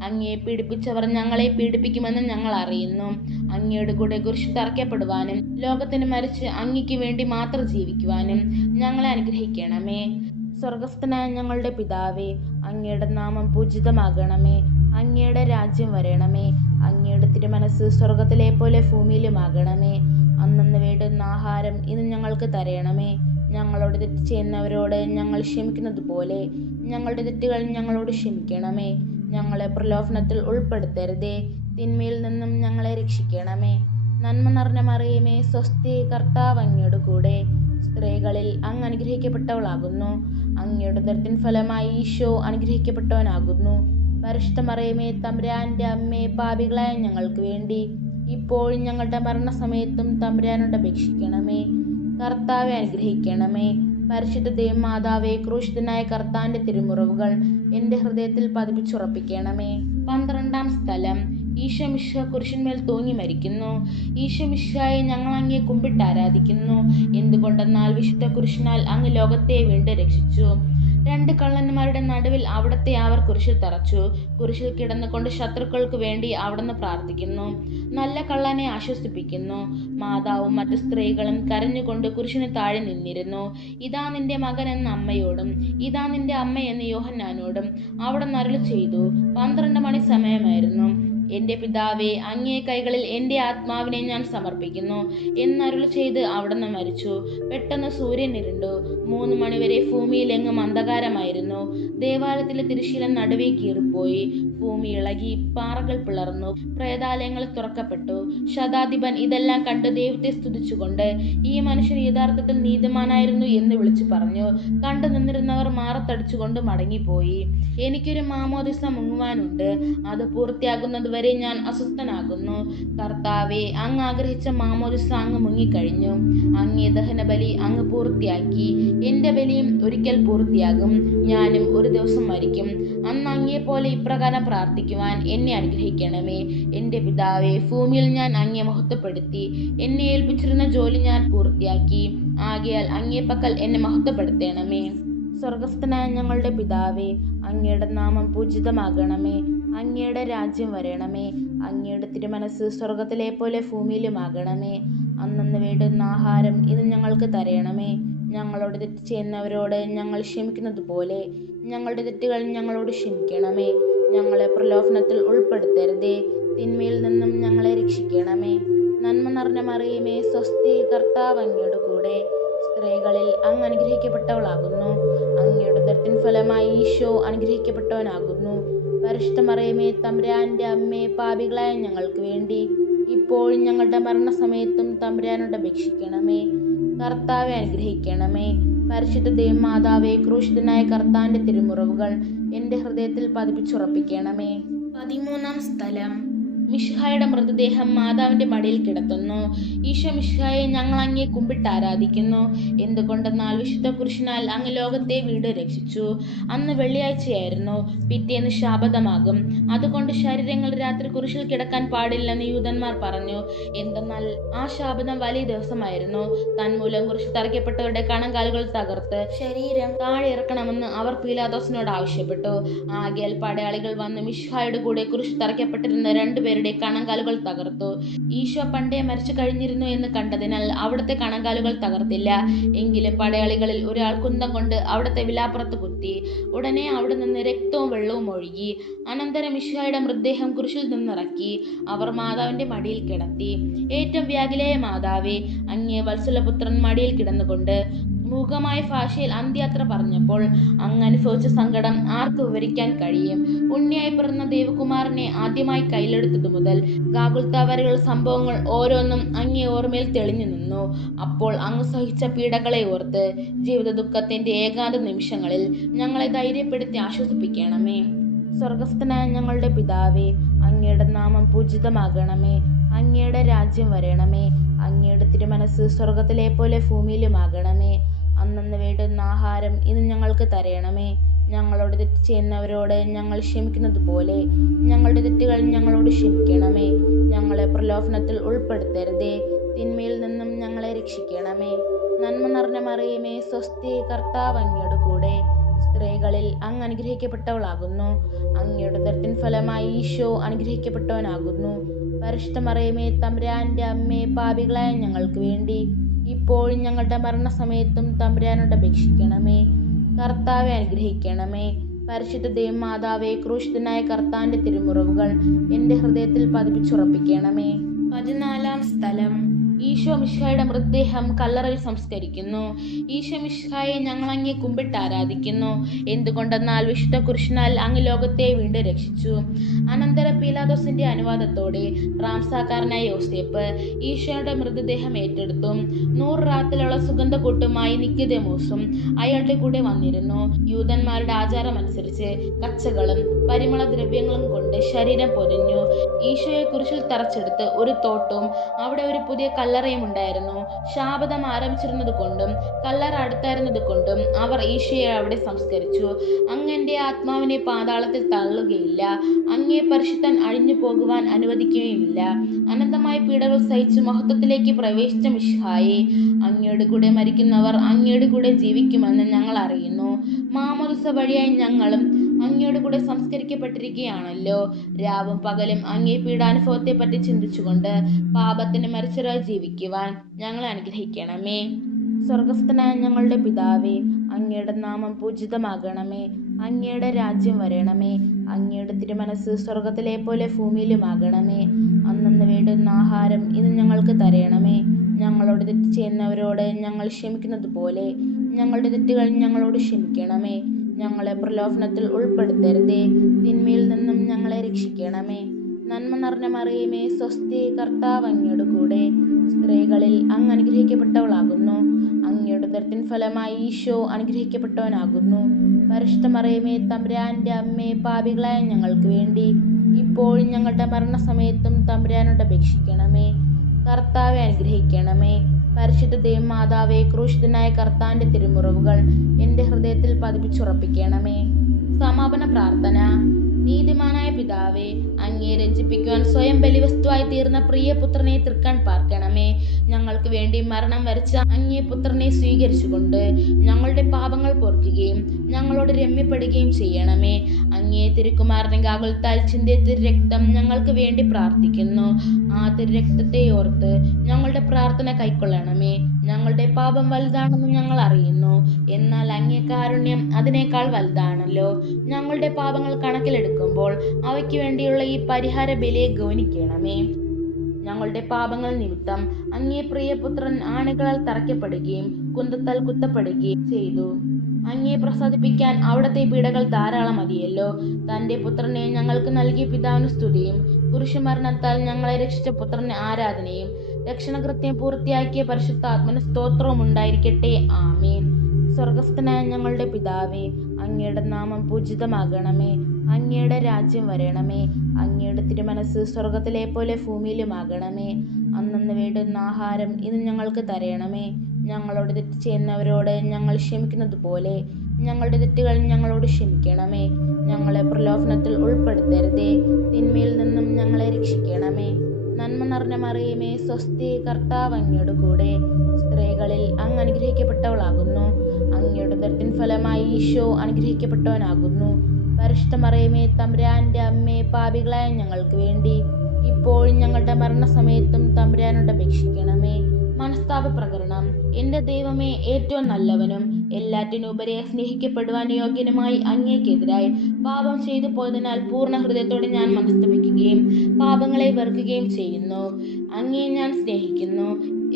അങ്ങയെ പീഡിപ്പിച്ചവർ ഞങ്ങളെ പീഡിപ്പിക്കുമെന്ന് ഞങ്ങൾ അറിയുന്നു. അങ്ങയുടെ കൂടെ കുരിശിൽ തറയ്ക്കപ്പെടുവാനും ലോകത്തിന് മരിച്ച് അങ്ങയ്ക്ക് വേണ്ടി മാത്രം ജീവിക്കുവാനും ഞങ്ങളെ അനുഗ്രഹിക്കണമേ. സ്വർഗസ്ഥനായ ഞങ്ങളുടെ പിതാവേ, അങ്ങയുടെ നാമം പൂജിതമാകണമേ. അങ്ങയുടെ രാജ്യം വരണമേ. അങ്ങയുടെ തിരുമനസ് സ്വർഗത്തിലെ പോലെ ഭൂമിയിലുമാകണമേ. അന്നന്ന് വേണ്ടുന്ന ആഹാരം ഇന്ന് ഞങ്ങൾക്ക് തരണമേ. ഞങ്ങളോട് തെറ്റ് ചെയ്യുന്നവരോട് ഞങ്ങൾ ക്ഷമിക്കുന്നത് പോലെ ഞങ്ങളുടെ തെറ്റുകൾ ഞങ്ങളോട് ക്ഷമിക്കണമേ. ഞങ്ങളെ പ്രലോഭനത്തിൽ ഉൾപ്പെടുത്തരുതേ, തിന്മയിൽ നിന്നും ഞങ്ങളെ രക്ഷിക്കണമേ. നന്മ നിറഞ്ഞ മറിയമേ, സ്വസ്തി, കർത്താവ് അങ്ങയുടെ കൂടെ. സ്ത്രീകളിൽ അങ്ങ് അനുഗ്രഹിക്കപ്പെട്ടവളാകുന്നു. അങ്ങയുടെ ഉദരത്തിൻ ഫലമായി ഈശോ അനുഗ്രഹിക്കപ്പെട്ടവനാകുന്നു. പരിശുദ്ധ മറിയമേ, തമ്പുരാന്റെ അമ്മേ, പാപികളായ ഞങ്ങൾക്ക് വേണ്ടി ഇപ്പോഴും ഞങ്ങളുടെ മരണസമയത്തും തമ്പുരാനോട് അപേക്ഷിക്കണമേ. കർത്താവെ അനുഗ്രഹിക്കണമേ. പരിശുദ്ധ ദേവമാതാവേ, ക്രൂശിതനായ കർത്താവിന്റെ തിരുമുറിവുകൾ എൻ്റെ ഹൃദയത്തിൽ പതിപ്പിച്ചുറപ്പിക്കണമേ. 12 സ്ഥലം. ഈശോ മിശിഹ കുരിശിന്മേൽ തൂങ്ങി മരിക്കുന്നു. ഈശോ മിശിഹായെ ഞങ്ങൾ അങ്ങയെ കുമ്പിട്ട് ആരാധിക്കുന്നു. എന്തുകൊണ്ടെന്നാൽ വിശുദ്ധ കുരിശിനാൽ അങ്ങ് ലോകത്തെ വീണ്ടും രക്ഷിച്ചു. 2 കള്ളന്മാരുടെ നടുവിൽ അവിടത്തെ അവർ കുരിശിൽ തറച്ചു. കുരിശിൽ കിടന്നുകൊണ്ട് ശത്രുക്കൾക്ക് വേണ്ടി അവിടുന്ന് പ്രാർത്ഥിക്കുന്നു. നല്ല കള്ളനെ ആശ്വസിപ്പിക്കുന്നു. മാതാവും മറ്റു സ്ത്രീകളും കരഞ്ഞുകൊണ്ട് കുരിശിന് താഴെ നിന്നിരുന്നു. ഇതാ നിന്റെ മകൻ എന്ന അമ്മയോടും ഇതാ നിന്റെ അമ്മ എന്ന് യോഹന്നാനോടും അവിടുന്ന് അരുളി ചെയ്തു. 12 മണി സമയമായിരുന്നു. എൻ്റെ പിതാവേ, അങ്ങേ കൈകളിൽ എൻ്റെ ആത്മാവിനെ ഞാൻ സമർപ്പിക്കുന്നു എന്നരുളി ചെയ്ത് അവിടുന്ന് മരിച്ചു. പെട്ടെന്ന് സൂര്യൻ ഇരുണ്ടു. 3 മണിവരെ ഭൂമിയിലെങ്ങും അന്ധകാരമായിരുന്നു. ദേവാലയത്തിലെ തിരശ്ശീല നടുവേ കീറിപ്പോയി. ഭൂമി ഇളകി, പാറകൾ പിളർന്നു, പ്രേതാലയങ്ങൾ തുറക്കപ്പെട്ടു. ശതാധിപൻ ഇതെല്ലാം കണ്ട് ദൈവത്തെ സ്തുതിച്ചുകൊണ്ട് ഈ മനുഷ്യൻ യഥാർത്ഥത്തിൽ നീതിമാനായിരുന്നു എന്ന് വിളിച്ചു പറഞ്ഞു. കണ്ടു നിന്നിരുന്നവർ മാറത്തടിച്ചുകൊണ്ട് മടങ്ങിപ്പോയി. എനിക്കൊരു മാമോദിസ മുങ്ങുവാനുണ്ട്. അത് പൂർത്തിയാകുന്നത് വരെ ഞാൻ അസ്വസ്ഥനാകുന്നു. കർത്താവെ, അങ്ങ് ആഗ്രഹിച്ച മാമോദിസ അങ്ങ് മുങ്ങിക്കഴിഞ്ഞു. അങ്ങേ ദഹനബലി അങ്ങ് പൂർത്തിയാക്കി. എൻ്റെ ബലിയും ഒരിക്കൽ പൂർത്തിയാകും. ഞാനും ഒരു ദിവസം മരിക്കും. അന്ന് അങ്ങേപ്പോലെ ഇപ്രകാരം പ്രാർത്ഥിക്കുവാൻ എന്നെ അനുഗ്രഹിക്കണമേ. എൻ്റെ പിതാവേ, ഭൂമിയിൽ ഞാൻ അങ്ങയെ മഹത്വപ്പെടുത്തി. എന്നെ ഏൽപ്പിച്ചിരുന്ന ജോലി ഞാൻ പൂർത്തിയാക്കി. ആകയാൽ അങ്ങേ പക്കൽ എന്നെ മഹത്വപ്പെടുത്തണമേ. സ്വർഗസ്ഥനായ ഞങ്ങളുടെ പിതാവേ, അങ്ങയുടെ നാമം പൂജിതമാകണമേ. അങ്ങയുടെ രാജ്യം വരണമേ. അങ്ങയുടെ തിരുമനസ് സ്വർഗത്തിലെ പോലെ ഭൂമിയിലുമാകണമേ. അന്നന്ന് വേണ്ടുന്ന ആഹാരം ഇന്ന് ഞങ്ങൾക്ക് തരണമേ. ഞങ്ങളോട് തെറ്റ് ചെയ്യുന്നവരോട് ഞങ്ങൾ ക്ഷമിക്കുന്നത് പോലെ ഞങ്ങളുടെ തെറ്റുകൾ ഞങ്ങളോട് ക്ഷമിക്കണമേ. ഞങ്ങളെ പ്രലോഭനത്തിൽ ഉൾപ്പെടുത്തരുതേ, തിന്മയിൽ നിന്നും ഞങ്ങളെ രക്ഷിക്കണമേ. നന്മ നിറഞ്ഞ മറിയമേ, സ്വസ്തി, കർത്താവ് അങ്ങയുടെ കൂടെ. സ്ത്രീകളിൽ അങ്ങ് അനുഗ്രഹിക്കപ്പെട്ടവളാകുന്നു. അങ്ങയുടെ ഉദരത്തിൻ ഫലമായി ഈശോ അനുഗ്രഹിക്കപ്പെട്ടവനാകുന്നു. പരിശുദ്ധ മറിയമേ, തമ്പുരാന്റെ അമ്മേ, പാപികളായ ഞങ്ങൾക്ക് വേണ്ടി ഇപ്പോഴും ഞങ്ങളുടെ മരണസമയത്തും തമ്പുരാനോട് അപേക്ഷിക്കണമേ. കർത്താവെ അനുഗ്രഹിക്കണമേ. പരിശുദ്ധ ദേവമാതാവേ, ക്രൂശിതനായ കർത്താവിന്റെ തിരുമുറിവുകൾ എൻ്റെ ഹൃദയത്തിൽ പതിപ്പിച്ചുറപ്പിക്കണമേ. 13 സ്ഥലം. മിശിഹായുടെ മൃതദേഹം മാതാവിന്റെ മടിയിൽ കിടത്തുന്നു. ഈശോ മിശിഹായെ ഞങ്ങൾ അങ്ങയെ കുമ്പിട്ട് ആരാധിക്കുന്നു. എന്തുകൊണ്ടെന്നാൽ വിശുദ്ധ കുരിശിനാൽ അങ്ങ് ലോകത്തെ വീണ്ടും രക്ഷിച്ചു. അന്ന് വെള്ളിയാഴ്ചയായിരുന്നു. പിറ്റേന്ന് ശാബതമാകും. അതുകൊണ്ട് ശരീരങ്ങൾ രാത്രി കുരിശിൽ കിടക്കാൻ പാടില്ലെന്ന് യൂതന്മാർ പറഞ്ഞു. എന്തെന്നാൽ ആ ശാബതം വലിയ ദിവസമായിരുന്നു. തന്മൂലം കുരിശിൽ തറയ്ക്കപ്പെട്ടവരുടെ കണങ്കാലുകൾ തകർത്ത് ശരീരം താഴെ ഇറക്കണമെന്ന് അവർ പീലാത്തോസിനോട് ആവശ്യപ്പെട്ടു. ആകയാൽ പടയാളികൾ വന്ന് മിശിഹായുടെ കൂടെ കുരിശിൽ തറയ്ക്കപ്പെട്ടിരുന്ന 2 പേരുടെ കണങ്കാലുകൾ തകർത്തു. ഈശോ പണ്ടേ മരിച്ചു കഴിഞ്ഞിരുന്നു എന്ന് കണ്ടതിനാൽ അവിടുത്തെ കണങ്കാലുകൾ തകർത്തില്ല. എങ്കിലും പടയാളികളിൽ ഒരാൾ കുന്തം കൊണ്ട് അവിടുത്തെ വിലാപ്പുറത്ത് കുത്തി. ഉടനെ അവിടെ നിന്ന് രക്തവും വെള്ളവും ഒഴുകി. അനന്തരം മിശിഹായുടെ മൃതദേഹം കുരിശിൽ നിന്നിറക്കി അവർ മാതാവിന്റെ മടിയിൽ കിടത്തി. ഏറ്റവും വ്യാകുലയായ മാതാവേ, അങ്ങേ വത്സലപുത്രൻ മടിയിൽ കിടന്നുകൊണ്ട് മൂകമായ ഭാഷയിൽ അന്ത്യയാത്ര പറഞ്ഞപ്പോൾ അങ്ങ് അനുഭവിച്ച സങ്കടം ആർക്ക് വിവരിക്കാൻ കഴിയും? ഉണ്ണിയായി പിറന്ന ദേവകുമാരനെ ആദ്യമായി കയ്യിലെടുത്തതു മുതൽ ഗാഗുൽത്ത വരെയുള്ള സംഭവങ്ങൾ ഓരോന്നും അങ്ങേ ഓർമ്മയിൽ തെളിഞ്ഞു നിന്നു. അപ്പോൾ അങ്ങ് സഹിച്ച പീഡകളെ ഓർത്ത് ജീവിത ദുഃഖത്തിന്റെ ഏകാന്ത നിമിഷങ്ങളിൽ ഞങ്ങളെ ധൈര്യപ്പെടുത്തി ആശ്വസിപ്പിക്കണമേ. സ്വർഗസ്ഥനായ ഞങ്ങളുടെ പിതാവേ, അങ്ങയുടെ നാമം പൂജിതമാകണമേ. അങ്ങയുടെ രാജ്യം വരണമേ. അങ്ങയുടെ തിരുമനസ് സ്വർഗത്തിലെ പോലെ ഭൂമിയിലുമാകണമേ. അന്നന്ന് വേണ്ടുന്ന ആഹാരം ഇന്ന് ഞങ്ങൾക്ക് തരണമേ. ഞങ്ങളോട് തെറ്റ് ചെയ്യുന്നവരോട് ഞങ്ങൾ ക്ഷമിക്കുന്നത് പോലെ ഞങ്ങളുടെ തെറ്റുകൾ ഞങ്ങളോട് ക്ഷമിക്കണമേ. ഞങ്ങളെ പ്രലോഭനത്തിൽ ഉൾപ്പെടുത്തരുതേ, തിന്മയിൽ നിന്നും ഞങ്ങളെ രക്ഷിക്കണമേ. നന്മ നിറഞ്ഞ മറിയമേ, സ്വസ്തി, കർത്താവ് അങ്ങയുടെ കൂടെ സ്ത്രീകളിൽ അങ്ങ് അനുഗ്രഹിക്കപ്പെട്ടവളാകുന്നു. അങ്ങയുടെ ഉദരത്തിൻ ഫലമായി ഈശോ അനുഗ്രഹിക്കപ്പെട്ടവനാകുന്നു. പരിശുദ്ധ മറിയമേ, തമ്പുരാന്റെ അമ്മേ, പാപികളായ ഞങ്ങൾക്ക് വേണ്ടി ഇപ്പോഴും ഞങ്ങളുടെ മരണസമയത്തും തമ്പുരാനോട് അപേക്ഷിക്കണമേ. കർത്താവെ അനുഗ്രഹിക്കണമേ. പരിശുദ്ധ ദേവമാതാവേ, ക്രൂശിതനായ കർത്താവിന്റെ തിരുമുറിവുകൾ എൻ്റെ ഹൃദയത്തിൽ പതിപ്പിച്ചുറപ്പിക്കണമേ. 14 സ്ഥലം. ഈശോ മിശിഹായുടെ മൃതദേഹം കല്ലറയിൽ സംസ്കരിക്കുന്നു. ഈശോ മിശിഹായെ ഞങ്ങൾ അങ്ങേ കുമ്പിട്ട് ആരാധിക്കുന്നു. എന്തുകൊണ്ടെന്നാൽ വിശുദ്ധ കുരിശിനാൽ അങ്ങ് ലോകത്തെ വീണ്ടും രക്ഷിച്ചു. അനന്തരം പീലാത്തോസിന്റെ അനുവാദത്തോടെ റാംസാക്കാരനായ യോസേപ്പ് ഈശോയുടെ മൃതദേഹം ഏറ്റെടുത്തു. 100 റാത്തിലുള്ള സുഗന്ധക്കൂട്ടുമായി നിക്കോദേമോസും അയാളുടെ കൂടെ വന്നിരുന്നു. യൂതന്മാരുടെ ആചാരമനുസരിച്ച് കച്ചകളും പരിമള ദ്രവ്യങ്ങളും കൊണ്ട് ശരീരം പൊതിഞ്ഞു. ഈശോയെ കുരിശിൽ തറച്ചെടുത്ത് ഒരു തോട്ടവും അവിടെ ഒരു പുതിയ കല്ലറയും ഉണ്ടായിരുന്നു. ശാബദം ആരംഭിച്ചിരുന്നത് കൊണ്ടും കല്ലറ അടുത്തായിരുന്നത് കൊണ്ടും അവർ ഈശോയെ അവിടെ സംസ്കരിച്ചു. അങ്ങ് എൻ്റെ ആത്മാവിനെ പാതാളത്തിൽ തള്ളുകയില്ല. അങ്ങേ പരിശുദ്ധൻ അഴിഞ്ഞു പോകുവാൻ അനുവദിക്കുകയുമില്ല. അനന്തമായ പീഡകൾ സഹിച്ച് മഹത്വത്തിലേക്ക് പ്രവേശിച്ച മിശിഹായെ, അങ്ങയുടെ കൂടെ മരിക്കുന്നവർ അങ്ങയുടെ കൂടെ ജീവിക്കുമെന്ന് ഞങ്ങൾ അറിയുന്നു. മാമോദിസ വഴിയായി ഞങ്ങളും അങ്ങയുടെ കൂടെ സംസ്കരിക്കപ്പെട്ടിരിക്കുകയാണല്ലോ. രാവും പകലും അങ്ങേ പീഡാനുഭവത്തെ പറ്റി ചിന്തിച്ചുകൊണ്ട് പാപത്തിന് മരിച്ചവരായി ജീവിക്കുവാൻ ഞങ്ങളെ അനുഗ്രഹിക്കണമേ. സ്വർഗസ്ഥനായ ഞങ്ങളുടെ പിതാവേ, അങ്ങയുടെ നാമം പൂജിതമാകണമേ. അങ്ങയുടെ രാജ്യം വരണമേ. അങ്ങയുടെ തിരുമനസ് സ്വർഗത്തിലെ പോലെ ഭൂമിയിലുമാകണമേ. അന്നന്ന് വേണ്ടുന്ന ആഹാരം ഇന്ന് ഞങ്ങൾക്ക് തരണമേ. ഞങ്ങളോട് തെറ്റ് ചെയ്യുന്നവരോട് ഞങ്ങൾ ക്ഷമിക്കുന്നത് പോലെ ഞങ്ങളുടെ തെറ്റുകൾ ഞങ്ങളോട് ക്ഷമിക്കണമേ. ഞങ്ങളെ പ്രലോഭനത്തിൽ ഉൾപ്പെടുത്തരുതേ, തിന്മയിൽ നിന്നും ഞങ്ങളെ രക്ഷിക്കണമേ. നന്മ നിറഞ്ഞ മറിയമേ, സ്വസ്തി, കർത്താവ് അങ്ങയുടെ കൂടെ സ്ത്രീകളിൽ അങ്ങ് അനുഗ്രഹിക്കപ്പെട്ടവളാകുന്നു. അങ്ങയുടെ ഉദരത്തിൻ ഫലമായി ഈശോ അനുഗ്രഹിക്കപ്പെട്ടവനാകുന്നു. പരിശുദ്ധ മറിയമേ, തമ്പുരാന്റെ അമ്മേ, പാപികളായ ഞങ്ങൾക്ക് വേണ്ടി ഇപ്പോഴും ഞങ്ങളുടെ മരണസമയത്തും തമ്പുരാനോട് അപേക്ഷിക്കണമേ. കർത്താവെ അനുഗ്രഹിക്കണമേ. പരിശുദ്ധ ദേവമാതാവേ, ക്രൂശിതനായ കർത്താവിന്റെ തിരുമുറിവുകൾ എൻ്റെ ഹൃദയത്തിൽ പതിപ്പിച്ചുറപ്പിക്കണമേ. സമാപന പ്രാർത്ഥന. നീതിമാനായ പിതാവേ, അങ്ങയെ രഞ്ജിപ്പിക്കുവാൻ സ്വയം ബലിവസ്തുവായി തീർന്ന പ്രിയപുത്രനെ തൃക്കൺ പാർക്കണമേ. ഞങ്ങൾക്ക് വേണ്ടി മരണം വരിച്ച അങ്ങേ പുത്രനെ സ്വീകരിച്ചുകൊണ്ട് ഞങ്ങളുടെ പാപങ്ങൾ പൊറുക്കുകയും ഞങ്ങളോട് രമ്യപ്പെടുകയും ചെയ്യണമേ. അങ്ങേ തിരുക്കുമാരനെ ഗാഗുൽത്താൽ ചിന്തിയ തിരുരക്തം ഞങ്ങൾക്ക് വേണ്ടി പ്രാർത്ഥിക്കുന്നു. ആ തിരുരക്തത്തെ ഓർത്ത് ഞങ്ങളുടെ പ്രാർത്ഥന കൈക്കൊള്ളണമേ. ഞങ്ങളുടെ പാപം വലുതാണെന്ന് ഞങ്ങൾ അറിയുന്നു, എന്നാൽ അങ്ങേ കാരുണ്യം അതിനേക്കാൾ വലുതാണല്ലോ. ഞങ്ങളുടെ പാപങ്ങൾ കണക്കിലെടുക്കുമ്പോൾ അവയ്ക്ക് വേണ്ടിയുള്ള ഈ പരിഹാര ബലിയെ ഗൗനിക്കണമേ. ഞങ്ങളുടെ പാപങ്ങൾ നിമിത്തം അങ്ങേ പ്രിയപുത്രൻ ആണികളാൽ തറയ്ക്കപ്പെടുകയും കുന്തത്താൽ കുത്തപ്പെടുകയും ചെയ്തു. അങ്ങയെ പ്രസാദിപ്പിക്കാൻ അവിടുത്തെ പീഡകൾ ധാരാളം മതിയല്ലോ. തൻ്റെ പുത്രനെ ഞങ്ങൾക്ക് നൽകിയ പിതാവിന് സ്തുതിയും കുരിശുമരണത്താൽ ഞങ്ങളെ രക്ഷിച്ച പുത്രന് ആരാധനയും രക്ഷണകൃത്യം പൂർത്തിയാക്കിയ പരിശുദ്ധാത്മന് സ്തോത്രവും ഉണ്ടായിരിക്കട്ടെ. ആമേൻ. സ്വർഗസ്ഥനായ ഞങ്ങളുടെ പിതാവേ, അങ്ങയുടെ നാമം പൂജിതമാകണമേ. അങ്ങയുടെ രാജ്യം വരണമേ. അങ്ങയുടെ തിരുമനസ് സ്വർഗത്തിലെ പോലെ ഭൂമിയിലുമാകണമേ. അന്നന്ന് വേണ്ടുന്ന ആഹാരം ഇന്ന് ഞങ്ങൾക്ക് തരണമേ. ഞങ്ങളോട് തെറ്റ് ചെയ്യുന്നവരോട് ഞങ്ങൾ ക്ഷമിക്കുന്നത് പോലെ ഞങ്ങളുടെ തെറ്റുകൾ ഞങ്ങളോട് ക്ഷമിക്കണമേ. ഞങ്ങളെ പ്രലോഭനത്തിൽ ഉൾപ്പെടുത്തരുതേ, തിന്മയിൽ നിന്നും ഞങ്ങളെ രക്ഷിക്കണമേ. നന്മ നിറഞ്ഞ മറിയമേ, സ്വസ്തി, കർത്താവ് അങ്ങയുടെ കൂടെ സ്ത്രീകളിൽ അങ്ങ് അനുഗ്രഹിക്കപ്പെട്ടവളാകുന്നു. അങ്ങയുടെ ഉദരത്തിൻ ഫലമായി ഈശോ അനുഗ്രഹിക്കപ്പെട്ടവനാകുന്നു. പരിശുദ്ധ മറിയമേ, തമ്പുരാന്റെ അമ്മേ, പാപികളായ ഞങ്ങൾക്ക് വേണ്ടി ഇപ്പോഴും ഞങ്ങളുടെ മരണസമയത്തും തമ്പുരാനോട് അപേക്ഷിക്കണമേ. മനസ്താപ പ്രകരണം. എൻ്റെ ദൈവമേ, ഏറ്റവും നല്ലവനും എല്ലാറ്റിനുപരി സ്നേഹിക്കപ്പെടുവാൻ യോഗ്യനുമായി അങ്ങേക്കെതിരായി പാപം ചെയ്തു പോയതിനാൽ പൂർണ്ണ ഹൃദയത്തോടെ ഞാൻ മനസ്തപിക്കുകയും പാപങ്ങളെ വെറുക്കുകയും ചെയ്യുന്നു. അങ്ങയെ ഞാൻ സ്നേഹിക്കുന്നു.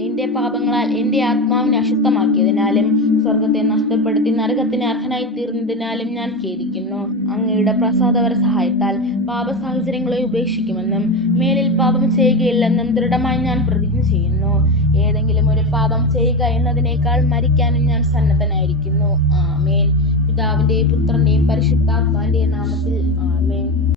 എൻ്റെ പാപങ്ങളാൽ എൻ്റെ ആത്മാവിനെ അശുദ്ധമാക്കിയതിനാലും സ്വർഗത്തെ നഷ്ടപ്പെടുത്തി നരകത്തിന് അർഹനായി തീർന്നതിനാലും ഞാൻ ഖേദിക്കുന്നു. അങ്ങയുടെ പ്രസാദപര സഹായത്താൽ പാപ സാഹചര്യങ്ങളെ ഉപേക്ഷിക്കുമെന്നും മേലിൽ പാപം ചെയ്യുകയില്ലെന്നും ദൃഢമായി ഞാൻ പ്രതിജ്ഞ ചെയ്യുന്നു. ഏതെങ്കിലും ഒരു പാപം ചെയ്യുക എന്നതിനേക്കാൾ മരിക്കാനും ഞാൻ സന്നദ്ധനായിരിക്കുന്നു. ആമേൻ. പിതാവിൻ്റെയും പുത്രൻ്റെയും പരിശുദ്ധാത്മാവിൻ്റെയും നാമത്തിൽ.